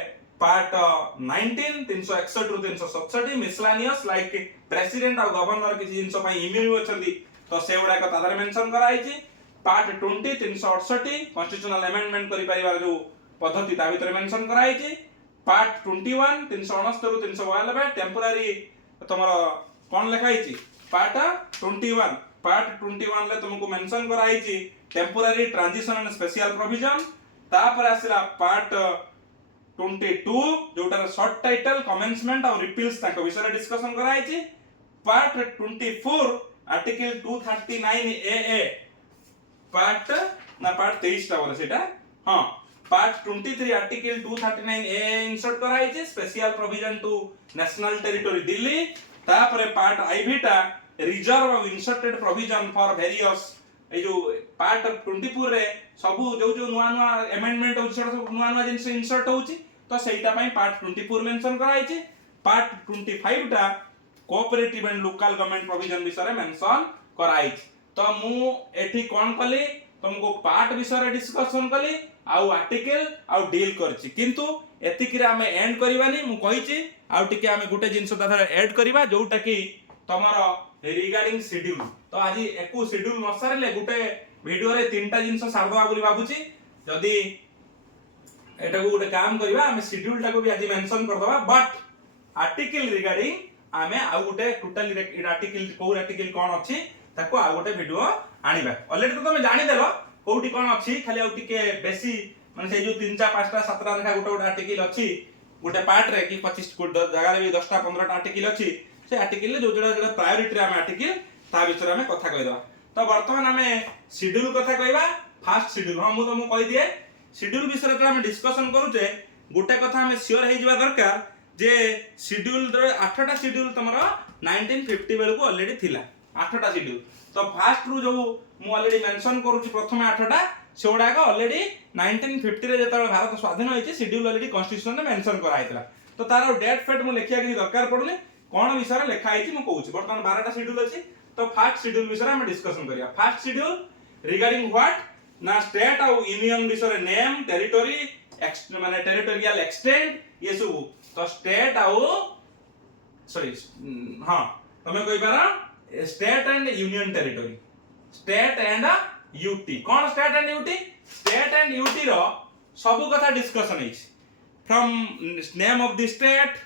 पार्ट 19 361 रु 367 मिसलानियस लाइक प्रेसिडेंट और गवर्नर किछि जिंस पई इम्यून अछंती तो से गुडा का तादर मेंशन कराई छी। पार्ट 20 368 कॉन्स्टिट्यूशनल अमेंडमेंट करि पारिबार जो पद्धति ता भीतर मेंशन कराई छी। पार्ट 21 369 रु 392 टेम्पररी तमरो कोन लिखाई छी पार्ट 21 ले तुमको मेंशन कराई छी temporary transition and special provision. तापर आसिला पार्ट 22 जोटा शॉर्ट टाइटल कमेंसमेंट और रिपील्स ताको विषय डिस्कशन कराई छी। पार्ट 24 आर्टिकल 239 ए पार्ट 23 टा बोले सेटा हां पार्ट 23 आर्टिकल 239 ए इंसर्ट कराई छी special provision to national territory Delhi. तापर पार्ट आईवी टा reserve of inserted provision for various ए जो पार्ट 24 रे सब जो जो नुआ नुआ अमेंडमेंट हो सब नुआ नुआ जिंस इंसर्ट होची तो सेटा पई पार्ट 24 मेंशन कराइछि। पार्ट 25 टा cooperative and local government provision विषय मेंशन कराइछि। तो मु एठी कोन कली तुमको पार्ट विषय डिस्कशन कली आउ आर्टिकल आउ डील करछि किंतु एतिक रे हमें एंड करबानी मु कहिछि आउ टिके हमें गुटे जिंस ताथरे ऐड करबा जोटा कि तमरो रिगार्डिंग शेड्यूल। तो आज एकु शेड्यूल न सारले गुटे वीडियो रे तीनटा जिंस सारदवा बोली भाबुछि जदी एटा को गुटे काम करबा हमें शेड्यूल टा को भी आज मेंशन कर दबा बट आर्टिकल रिगार्डिंग हमें आउ गुटे टोटली आर्टिकल को आर्टिकल कोन अछि ताको आउ गुटे वीडियो आनिबा। ऑलरेडी तो तुम जानि देलो कोउटी कोन अछि खाली आउ टिके बेसी माने से जो 3 4 5 टा 7 टा लेखा गुटे गुटे आर्टिकल अछि गुटे पार्ट रे कि 25 जगह रे भी 10 टा 15 टा आर्टिकल अछि से आर्टिकल रे जो जो प्रायोरिटी रे हम आर्टिकल ता विषय में कथा कहि दबा। तो वर्तमान हमें शेड्यूल कथा कहबा फास्ट शेड्यूल हां मु तो मु कहि दिए शेड्यूल विषय रे हम डिस्कशन करूचे गुटे कथा हमें श्योर हे जिबा दरकार जे शेड्यूल 8 टा शेड्यूल तमरो 1950 बेल को ऑलरेडी थिला 8 टा शेड्यूल। तो फास्ट रु जो मु ऑलरेडी मेंशन करूची प्रथम 8 टा सेउडा का ऑलरेडी 1950 रे जेता भारत स्वाधीन होइचे शेड्यूल ऑलरेडी कॉन्स्टिट्यूशन में मेंशन करा आइतला। तो तारो डेट फेट मु लिखिया कि दरकार पडुले कोन विषय लिखा आइची मु कहूची वर्तमान 12 टा शेड्यूल अछि। तो फास्ट शेड्यूल विषय हम डिस्कशन करिया। फास्ट शेड्यूल रिगार्डिंग व्हाट ना स्टेट और यूनियन विषय नेम टेरिटरी माने टेरिटोरियल एक्सटेंट ये सब। तो स्टेट और सॉरी हां तमे कोइ बारा state and union territory state and UT कोन state and UT state and UT रो सब कथा डिस्कशन है from name of the state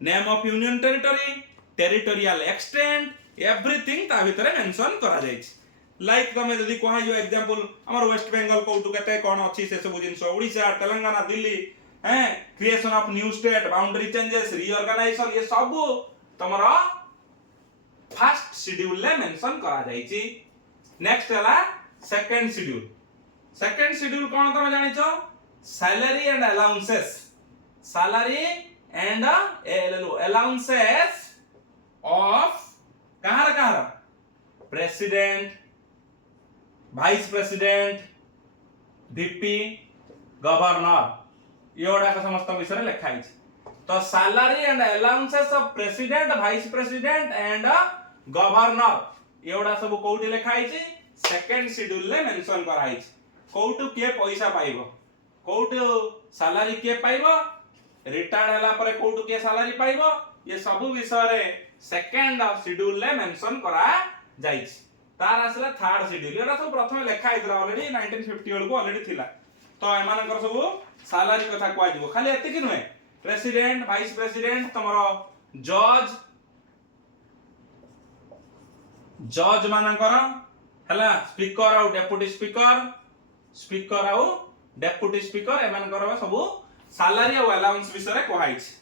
name of union territory territorial extent everything ता भीतर मेंशन करा जाय छै। लाइक तमे जदी कोहा जो एग्जांपल हमर वेस्ट बंगाल कोटु केते कोन अछि से सब जिंस ओडिशा तेलंगाना दिल्ली हैं creation of new state boundary changes reorganisation ये सब तमरा फर्स्ट शेड्यूल ले मेंशन करा जाय छी। नेक्स्ट हला सेकंड शेड्यूल। सेकंड शेड्यूल कोन तमे जानि छो salary and allowances salary and allowances of कहार president vice president VP governor योडा का समस्त विषय लिखा है। तो salary and allowances of president vice president and governor योडा सब कोउटी लिखा है सेकंड शेड्यूल ले मेंशन करा है। कोउटु के पैसा पाइबो कोउटु सैलरी के पाइबो रिटायर्ड हला पर कोउटु के सैलरी पाइबो ये सब विषय रे सेकंड शेड्यूल ले मेंशन करा जाय छै। तार असला थर्ड शेड्यूल एटा सब प्रथम लिखा है ऑलरेडी 1950 वाला को ऑलरेडी थिला। तो एमानकर सब सैलरी कथा कोआ दिबो खाली एते कि नय प्रेसिडेंट वाइस प्रेसिडेंट तमरो जज मानकर हला स्पीकर और डेप्यूटी स्पीकर और डेप्यूटी स्पीकर एमानकर सब सैलरी और अलाउंस विषय कोहाइ छै।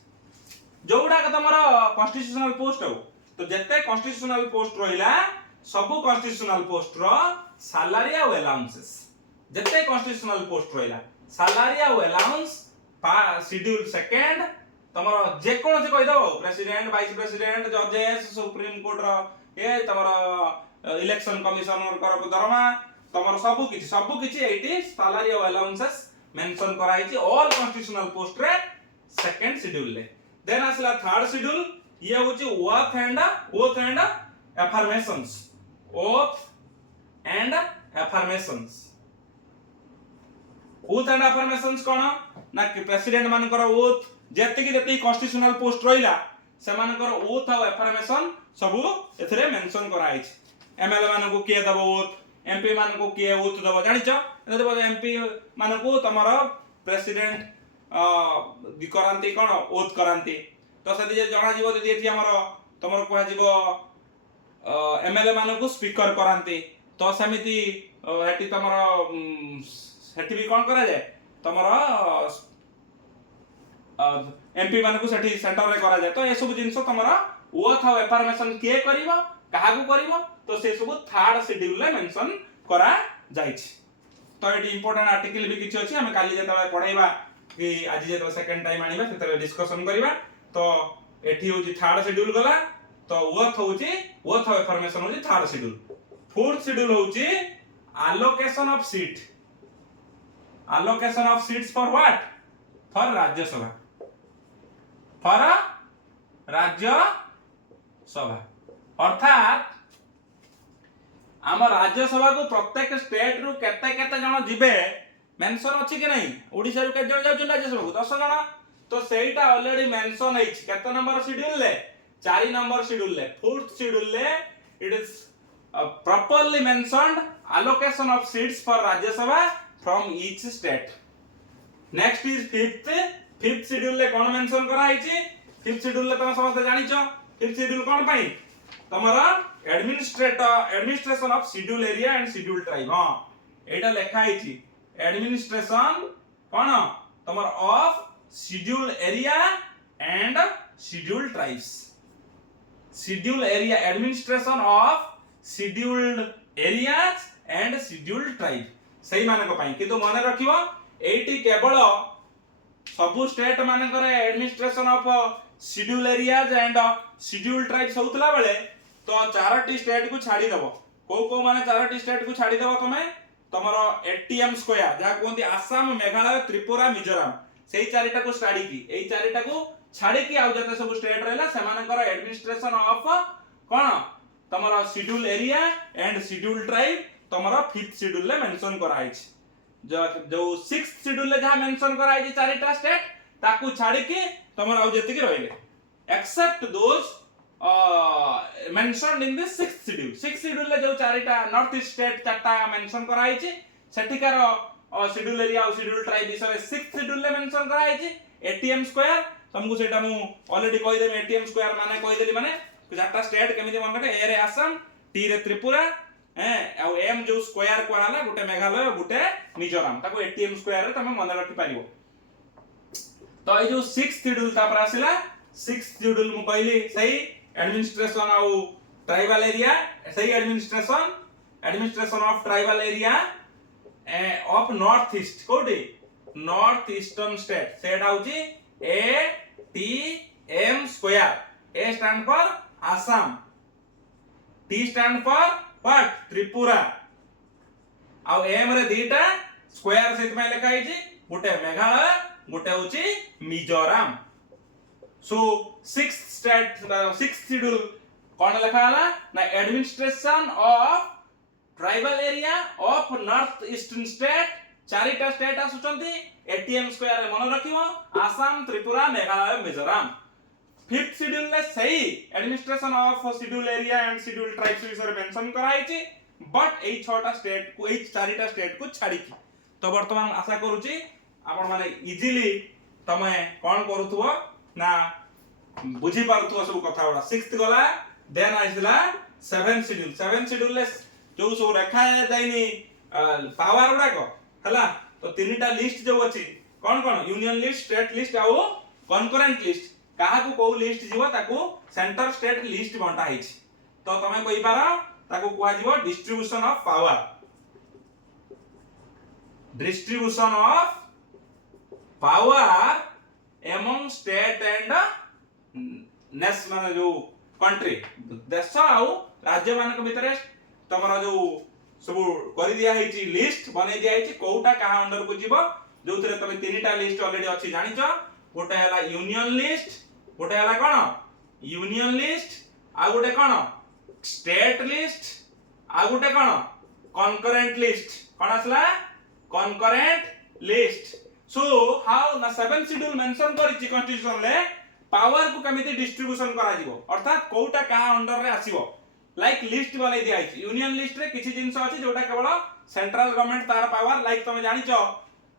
जोडा का तमरो कॉन्स्टिट्यूशनल पोस्ट हो तो जत्ते कॉन्स्टिट्यूशनल पोस्ट रहिला सब कॉन्स्टिट्यूशनल पोस्ट रो सैलरी और अलाउंसेस जत्ते कॉन्स्टिट्यूशनल पोस्ट रहिला सैलरी और अलाउंस शेड्यूल सेकंड तमरो जे कोन से कहि दबो प्रेसिडेंट वाइस प्रेसिडेंट जजेस सुप्रीम कोर्ट रो ए तमरो इलेक्शन कमिशनर कर दरमा तमरो सब किछि एटी सैलरी और अलाउंसेस मेंशन कराई छि ऑल कॉन्स्टिट्यूशनल पोस्ट रे सेकंड शेड्यूल ले। देन असला थर्ड शेड्यूल ये होछि oath and affirmations oath and affirmations oath and affirmations कोन ना कि प्रेसिडेंट मानकर oath जति कॉन्स्टिट्यूशनल पोस्ट रहिला से मानकर oath और affirmation सब एथरे मेंशन कराइ छै। एमएलए मानको के दबो oath एमपी मानको के oath दबो जानि छ देबो एमपी मानको तमरो प्रेसिडेंट करांती कोन oath करांती। तो सदी जे जणा जीवो जति एथि हमरो तमरो कोहा जीवो एमएलए मानको स्पीकर करांती तो समिति हेटी तमरो हेटी भी कोन करा जाय तमरो एमपी मानको सेठी सेंटर रे करा जाय। तो ए सब जिंस तमरो ओथ और अफर्मेशन के करिवो काहा को करिवो तो से सब थर्ड शेड्यूल ले मेंशन करा जाय छै। तो एटी इंपोर्टेंट आर्टिकल भी किछ अछि हम काली जेता पढाइबा कि आज जेता सेकंड टाइम आनिबा सेते डिस्कशन करिबा। तो एठी होची थर्ड शेड्यूल गला तो ओथ होची ओथ और अफर्मेशन होची थर्ड शेड्यूल। फोर्थ शेड्यूल होची allocation of seat, allocation of seats for what? For राज्य सभा, for राज्य सभा। अर्थात आम राज्य सभा को प्रत्येक स्टेट रु केते केते जण जिबे मेंशन अछि कि नहीं? ओडिसा रु केते जण जाउछन राज्य सभा को? 10 जण। तो सेटा ऑलरेडी मेंशन है केते नंबर शेड्यूल ले? 4 नंबर शेड्यूल ले। 4th शेड्यूल ले it is properly mentioned allocation of seats for Rajya Sabha from each state. Next is 5th schedule ले कौन मेंशन करा है? 5th schedule ले तुम समझते जानी चो 5th schedule कौन पाई? तुम्हारा administration of schedule area and schedule tribe। हाँ एटा लिखा है ची administration कौन तुम्हारा of schedule area and schedule tribes। schedule area administration of scheduled areas and scheduled tribe सही माने को पाई किंतु मने रखिबो एटी केवल सबु स्टेट माने करे administration of scheduled areas and scheduled tribes होतला बेले तो चारटी स्टेट को छाडी देबो को माने चारटी स्टेट को छाडी देबो तमरो एटीएम स्क्वायर जा कोंती आसाम मेघालय त्रिपुरा मिजोरम सेही चारिटा को स्टडी की एई चारिटा को छाडी की आउ जते सब स्टेट रहला से माने करे एडमिनिस्ट्रेशन ऑफ कोन तमरा schedule area and schedule tribe तमरा 5th शेड्यूल ले मेंशन करा है जो 6th शेड्यूल ले जहां मेंशन करा है चारिटा स्टेट ताकू छाडी के तमरा आ जति के रहले except those mentioned in the 6th schedule. 6th schedule ले जो चारिटा नॉर्थ ईस्ट स्टेट चारटा मेंशन करा है सेठिकार शेड्यूल एरिया और शेड्यूल ट्राइब विषय 6th शेड्यूल ले मेंशन करा है एटीएम स्क्वायर तुमको सेटा मु ऑलरेडी कहि देम एटीएम स्क्वायर माने कहि देली माने चारटा स्टेट केमिति मन रखे ए रे आसाम टी रे त्रिपुरा आ एम जो स्क्वायर को हला गुटे मेघालय गुटे मिजोरम ताको एटीएम स्क्वायर रे तमे मन रखि पारिबो। तो ए जो 6th शेड्यूल तापर आसिला 6th शेड्यूल मु कहली सही एडमिनिस्ट्रेशन आ ट्राइबल एरिया सही administration of tribal area of north east कोडी नॉर्थ ईस्टर्न स्टेट सेट आउची A T M square A stand for Assam, T stand for what? Tripura। आउ M रे दीटा स्क्वायर सेत में लिखा है जी गुटे मेघालय गुटे होची मिजोरम। सो 6th शेड्यूल कौन लिखा है ना administration of tribal area of north eastern state चारिटा स्टेट आसुचंती एटीएम स्क्वायर रे मन रखिबो आसाम त्रिपुरा मेघालय मिजोरम। 5th शेड्यूल ले सही administration of schedule area and schedule tribes विषय मेंशन कराई छी बट एई 6टा स्टेट को एई चारिटा स्टेट को छाडी की। तो वर्तमान आशा करूची आपण माने इजीली तमे कोन करूथुओ ना बुझी पारुथुओ सब कथा बडा। 6th गला then आइसला 7th schedule. 7th schedule ले जो सब रेखा जाइनी पावर उडा को हला तो तीनटा लिस्ट जो अछि कोन कोन यूनियन लिस्ट स्टेट लिस्ट आउ कॉन्करेंट लिस्ट कहा को को लिस्ट जीवो ताको सेंटर स्टेट लिस्ट बंटा हिच। तो तमे कहि पारा ताको कुआ जीवो distribution of power among state and national जो कंट्री देश आउ राज्य मानक भितरे तमरा जो सब करि दिया हिची लिस्ट बने दिया हिची कोटा कहा अंडर को जीवो जोथरे तमे तीनटा लिस्ट ऑलरेडी अछि जानिचो गोटे हला यूनियन लिस्ट गोटे हला कोन यूनियन लिस्ट आ गोटे कोन स्टेट लिस्ट आ गोटे कोन कॉन्करेंट लिस्ट कोन असला कॉन्करेंट लिस्ट। सो हाउ ना 7th शेड्यूल मेंशन करिछि कॉन्स्टिट्यूशन ले पावर को केमिति डिस्ट्रीब्यूशन करा जिवो अर्थात कोटा का अंडर रे आसीबो लाइक लिस्ट बनै दिया है यूनियन लिस्ट रे किछि जिंस अछि जोटा केवल सेंट्रल गवर्नमेंट तार पावर लाइक तुम जानिचो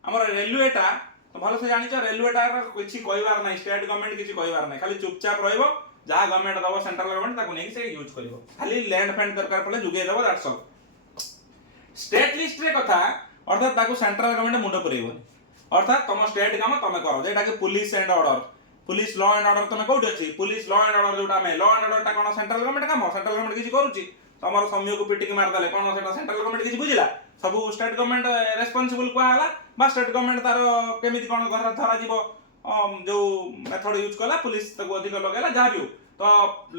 हमर रेलवेटा तो भलो से जानिचो रेलवेटा किछि कहबार नै स्टेट गवर्नमेंट किछि कहबार नै खाली चुपचाप रहइबो जा गवर्नमेंट दबो सेंट्रल गवर्नमेंट ताको नै से यूज करिवो खाली लैंड फैंड दरकार पड़े जुगे देबो दैट्स ऑल। स्टेट लिस्ट रे कथा अर्थात ताको सेंट्रल गवर्नमेंट मुंड पुरैबोनी अर्थात तुम स्टेट काम तुम करो जेटा के police and order police law and order तुम कोठी अछि पुलिस लॉ एंड ऑर्डर जोटा में लॉ एंड ऑर्डर ता कोन सेंट्रल गवर्नमेंट काम सेंट्रल गवर्नमेंट किछि करूची तमरो सम्य को पिटिंग मार दले कोन सेटा सेंट्रल गवर्नमेंट किछि बुझिला सब स्टेट गवर्नमेंट रेस्पोंसिबल को हला बा स्टेट गवर्नमेंट तार केमिति कोन घर धरा जीवो जो मेथड यूज कला पुलिस तको अधिक लगेला जा भी तो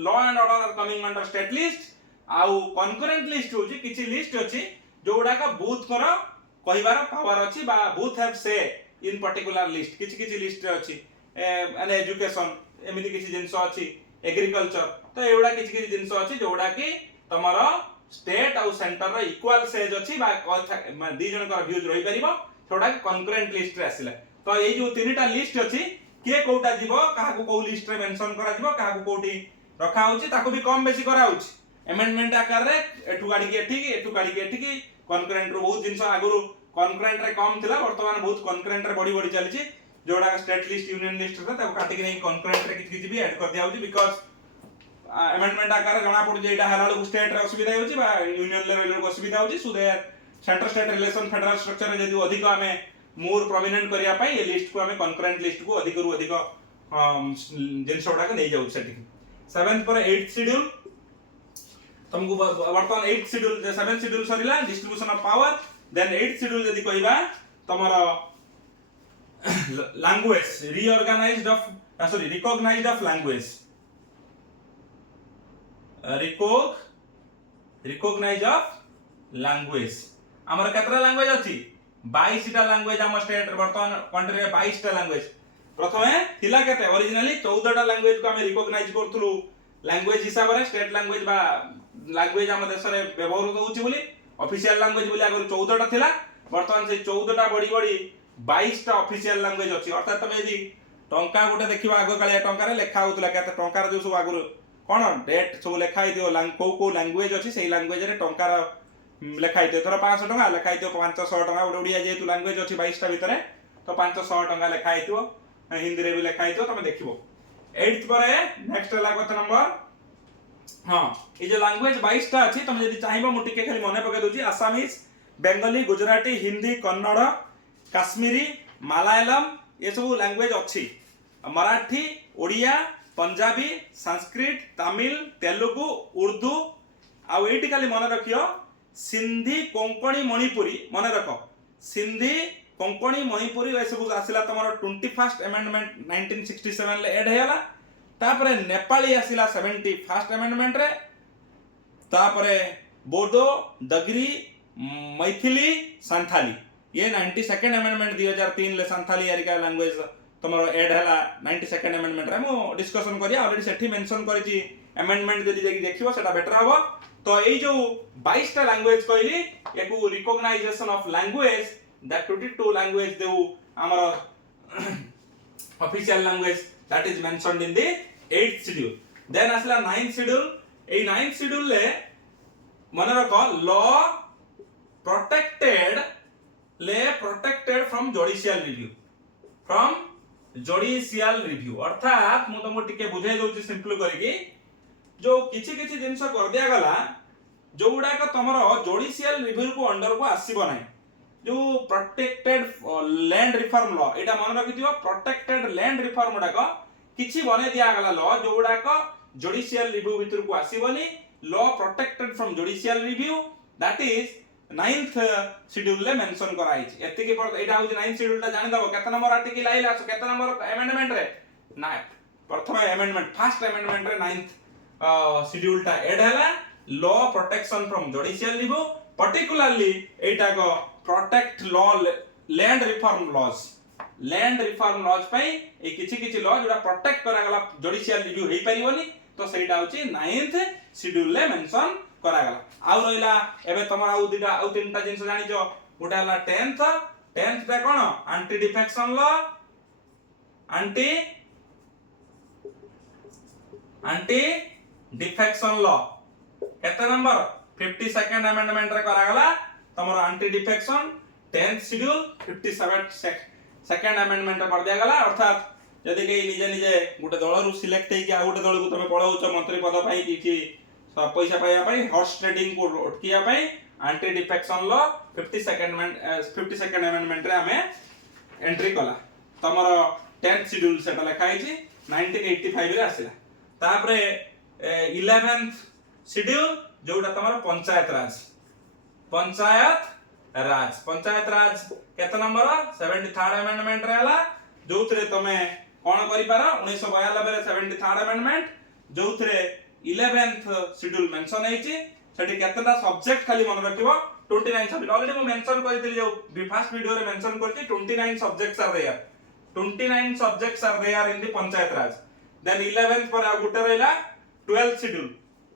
law and order coming under state list आउ कॉन्करेंट लिस्ट होची किछि लिस्ट अछि जोड़ा का बूथ कर कहिबार पावर अछि बा बूथ हैव से इन पर्टिकुलर लिस्ट किछि लिस्ट रे अछि एन एजुकेशन एमिति किछि जिंस अछि एग्रीकल्चर तो एउडा किछि जिंस अछि जोड़ा कि तमरो स्टेट और सेंटर रो इक्वल सेज अछि बा दी जन कर व्यूज रहि परिबो थोड़ा कॉन्करेंट लिस्ट रे आसिला तो ए जो तीनटा लिस्ट अछि के कोटा जीवो काहा को को लिस्ट रे मेंशन करा जीवो काहा को कोठी रखा होछि ताको भी कम बेसी करा होछि अमेंडमेंट आकार रे एठु गाडी के एठु गाडी के एठिकी कॉन्करेंट रो बहुत जिंस आगुरु कॉन्करेंट रे कम थिला वर्तमान बहुत कॉन्करेंट रे बड़ी चलीछि जोड़ा स्टेट लिस्ट यूनियन लिस्ट रे ताको काटी के नहीं कॉन्करेंट रे किछि भी ऐड कर दिया होछि बिकॉज़ अमेंडमेंट आकार जना पड़ जे एटा हलालो स्टेट रे असुविधा होछि बा यूनियन लेवल रे असुविधा होछि so there centre state relation federal structure रे यदि अधिक हमें मोर प्रोमिनेंट करिया पई ये लिस्ट को हमें कॉन्करेंट लिस्ट को अधिक रु अधिक जिंस ओडा के नहीं जाउ सेठी 7th पर 8th शेड्यूल तुमको वर्तमान 8th शेड्यूल 7th शेड्यूल सरिला distribution of power then 8th schedule यदि कहिबा तमरो language reorganised of sorry recognised of language recognise of language हमर केतरा लैंग्वेज अछि 22 टा लैंग्वेज हम स्टेट वर्तमान कंट्री रे 22 टा लैंग्वेज प्रथमे थिला केते ओरिजिनली 14 टा लैंग्वेज को हम रिकॉग्नाइज करथुलु लैंग्वेज हिसाब रे स्टेट लैंग्वेज बा लैंग्वेज हम देश रे व्यवहार होउची बोली ऑफिशियल लैंग्वेज बोली आगर 14 टा थिला वर्तमान से 14 टा बड़ी 22 टा ऑफिशियल लैंग्वेज अछि अर्थात तमे यदि टंका गोटे देखिबा आगो कालिया टंका रे लेखा होतला केते टंका रे जो सब आगर कोन डेट सब लेखा हिदियो को लैंग्वेज अछि सेही लैंग्वेज रे टंका लेखा हिदियो थोर 500 टंका लेखा हिदियो 500 टंका ओडे ओडिया जेतु लैंग्वेज अछि 22 टा भितरे तो 500 टंका लेखा हिदियो हिंदी रे भी लेखा हिदियो तमे देखिबो 8th पर नेक्स्ट लागत नंबर हां ए जे लैंग्वेज 22 टा अछि तमे यदि चाहिबो मु टिके खाली मने पके दोची आसामीज बेंगली गुजराती हिंदी कन्नड़ काश्मीरी मलयालम ये सब लैंग्वेज अछि मराठी ओडिया पंजाबी संस्कृत तमिल तेलुगु उर्दू आ एटी खाली मन रखियो सिंधी कोंकणी मणिपुरी मन रख सिंधी कोंकणी मणिपुरी ए सब आसिला तमरो 21st अमेंडमेंट 1967 ले ऐड हेला तापरे नेपाली आसिला 71st अमेंडमेंट रे तापरे बोडो डगरी मैथिली संथाली ये 92nd अमेंडमेंट 2003 ले संथाली यारिका लैंग्वेज तमरो ऐड हैला 92nd अमेंडमेंट रे मो डिस्कशन करिया ऑलरेडी सेठी मेंशन करिछि अमेंडमेंट जदी देखि देखिबो सेटा बेटर हबो तो एई जो 22 टा लैंग्वेज कहली एकु recognisation of language that 22 language देउ हमर official language that is mentioned in the 8th schedule then असला 9th शेड्यूल एई 9th शेड्यूल ले मन रखो law protected from judicial review अर्थात मु तुमको टिके बुझाई दउची सिंपल करके जो किछि जिंस कर दिया गला जोडा का तमरो जुडिशियल रिव्यू को अंडर को आसीबो नै जो प्रोटेक्टेड लैंड रिफॉर्म लॉ एटा मन रखिदियो प्रोटेक्टेड लैंड रिफॉर्म डाको किछि बने दिया गला लॉ जोडा को जुडिशियल रिव्यू भीतर को आसीबोनी law protected from judicial review that is 9th schedule ले मेंशन कराइछ एति के पर एटा होची 9th शेड्यूल ता जानि दबो केते नंबर आर्टिकल आइला सो केते नंबर अमेंडमेंट रे ना प्रथम अमेंडमेंट फर्स्ट अमेंडमेंट रे 9th शेड्यूल ता ऐड हैला law protection from judicial review particularly एटा को protect law land reform laws पई ए किछि लॉ जोडा प्रोटेक्ट करा गला जुडिशियल रिव्यू हेई परिबोनी तो सेटा होची 9th शेड्यूल ले मेंशन करा गला आउ रहिला एबे तमरा आउ दिटा आउ तीनटा जिंस जानिजो गोटा हला 10th ता कोन anti defection law anti defection law केते नंबर 52nd अमेंडमेंट रे करा गला तमरो anti defection 10th schedule 57nd amendment रे कर दिया गला अर्थात यदि के निजे गोटे दल रु सिलेक्ट हे कि आ गोटे दल को तमे पळाउछ मंत्री पद पई कि पैसा पाया पई हॉर्स ट्रेडिंग को अटकिया पई anti defection law 52nd amendment रे हमें एंट्री कला तमरो 10th शेड्यूल सेटा लिखा हिची 1985 रे आसिला तापरे 11th शेड्यूल जोटा तमरो पंचायत राज केते नंबर 73rd अमेंडमेंट रे हला जोथरे तमे कोन करि पारो 1992 रे 73rd amendment जोथरे 11th schedule mention हेची सेठी केतेटा सब्जेक्ट खाली मन रखिबो 29 सब्जेक्ट ऑलरेडी मैं मेंशन करथिली जो फर्स्ट वीडियो रे मेंशन करथि 29 subjects are there 29 subjects are there in the panchayat raj then 11th पर आ गुटे रहला 12th शेड्यूल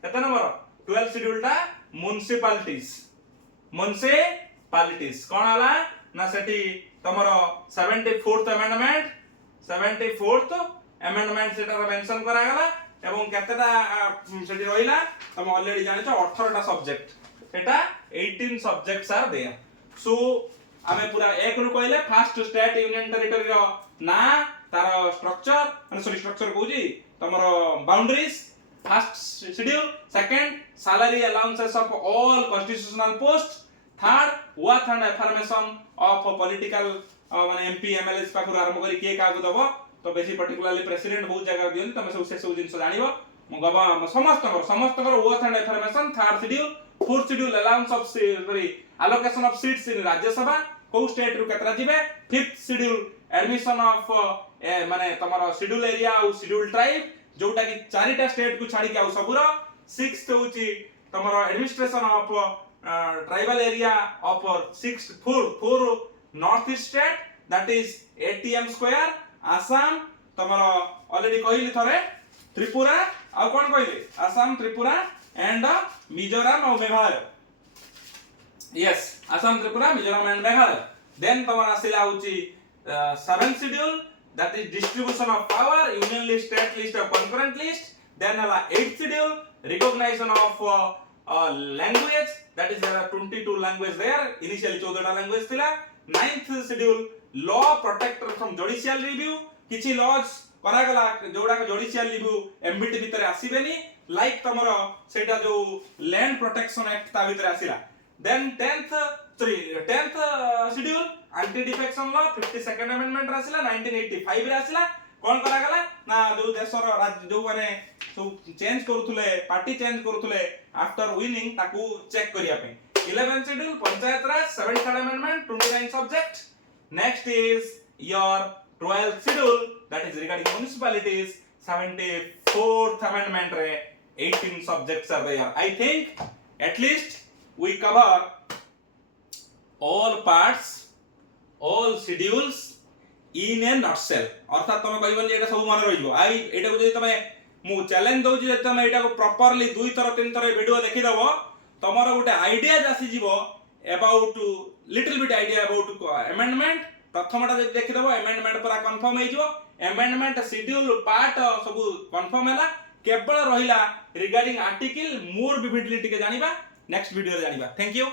केते नंबर 12th शेड्यूल टा म्युनिसिपालिटीज कोन हला ना सेठी तमरो 74th अमेंडमेंट सेटा मेंशन करा गला एवं केतेटा सेठी रहिला तुम ऑलरेडी जानि छ 18 टा सब्जेक्ट सेटा 18 सब्जेक्ट्स आर देयर सो आमे पूरा एक रु कहले फर्स्ट स्टेट यूनियन टेरिटरी रो ना तार स्ट्रक्चर माने सॉरी स्ट्रक्चर कहूजी तमरो boundaries first schedule second salary allowances of all constitutional post third worth and affirmation of political माने एमपी एमएलए पाखु आरंभ करी के कागु दबो तो बेसी पर्टिकुलरली प्रेसिडेंट बहुत जगह दियन तमे सब से सब जिंस जानिबो समस्त worth and affirmation third schedule fourth schedule allowance of sorry allocation of seats in राज्य सभा को स्टेट रु केतरा जिवे फिफ्थ शेड्यूल एडमिशन ऑफ माने तमरो शेड्यूल एरिया और शेड्यूल ट्राइब जोटा कि चारिटा स्टेट को छाडी के आ सबुर सिक्स्थ होची तमरो administration of tribal area of sixth four north east state that is ATM square Assam तमरो ऑलरेडी कहिली थरे त्रिपुरा आ कोन कहिली आसाम त्रिपुरा एंड मिजोरम और Meghalaya yes Assam Tripura Mizoram and Meghalaya then tomar asila hochi 7th schedule that is distribution of power union list state list or concurrent list then 8th schedule recognition of language that is there are 22 language there initially 14 ta language thila 9th schedule law protector from judicial review kichi laws करा गला जोडा का judicial review MBT भीतर आसीबेनी like तमरो सेटा जो land protection act ता भीतर आसीला then 10th schedule anti defection law 52nd amendment रासिला 1985 रे आसिला कोन करा गला ना जो देशर जो माने सब चेंज करथुले पार्टी चेंज करथुले आफ्टर विनिंग ताकू चेक करिया पे 11th schedule panchayat Raj 7th amendment 29 subject next is your 12th schedule that is regarding municipalities 74th amendment रे 18 subjects are there I think at least we cover all parts all schedules in a nutshell अर्थात तमे कहबन जे एटा सब मन रहिबो आई एटा को जे तमे मु challenge दउ जे तमे एटा को प्रॉपर्ली 2 3 वीडियो देखि दबो तमरो गोटे आईडिया जासी जीवो about little bit idea about amendment प्रथमटा जे देखि दबो अमेंडमेंट पूरा कंफर्म हे जीवो अमेंडमेंट शेड्यूल पार्ट सब कंफर्म हैला केवल रहिला रिगार्डिंग आर्टिकल मोर विविडली टिके जानिबा नेक्स्ट वीडियो रे जानिबा थैंक यू।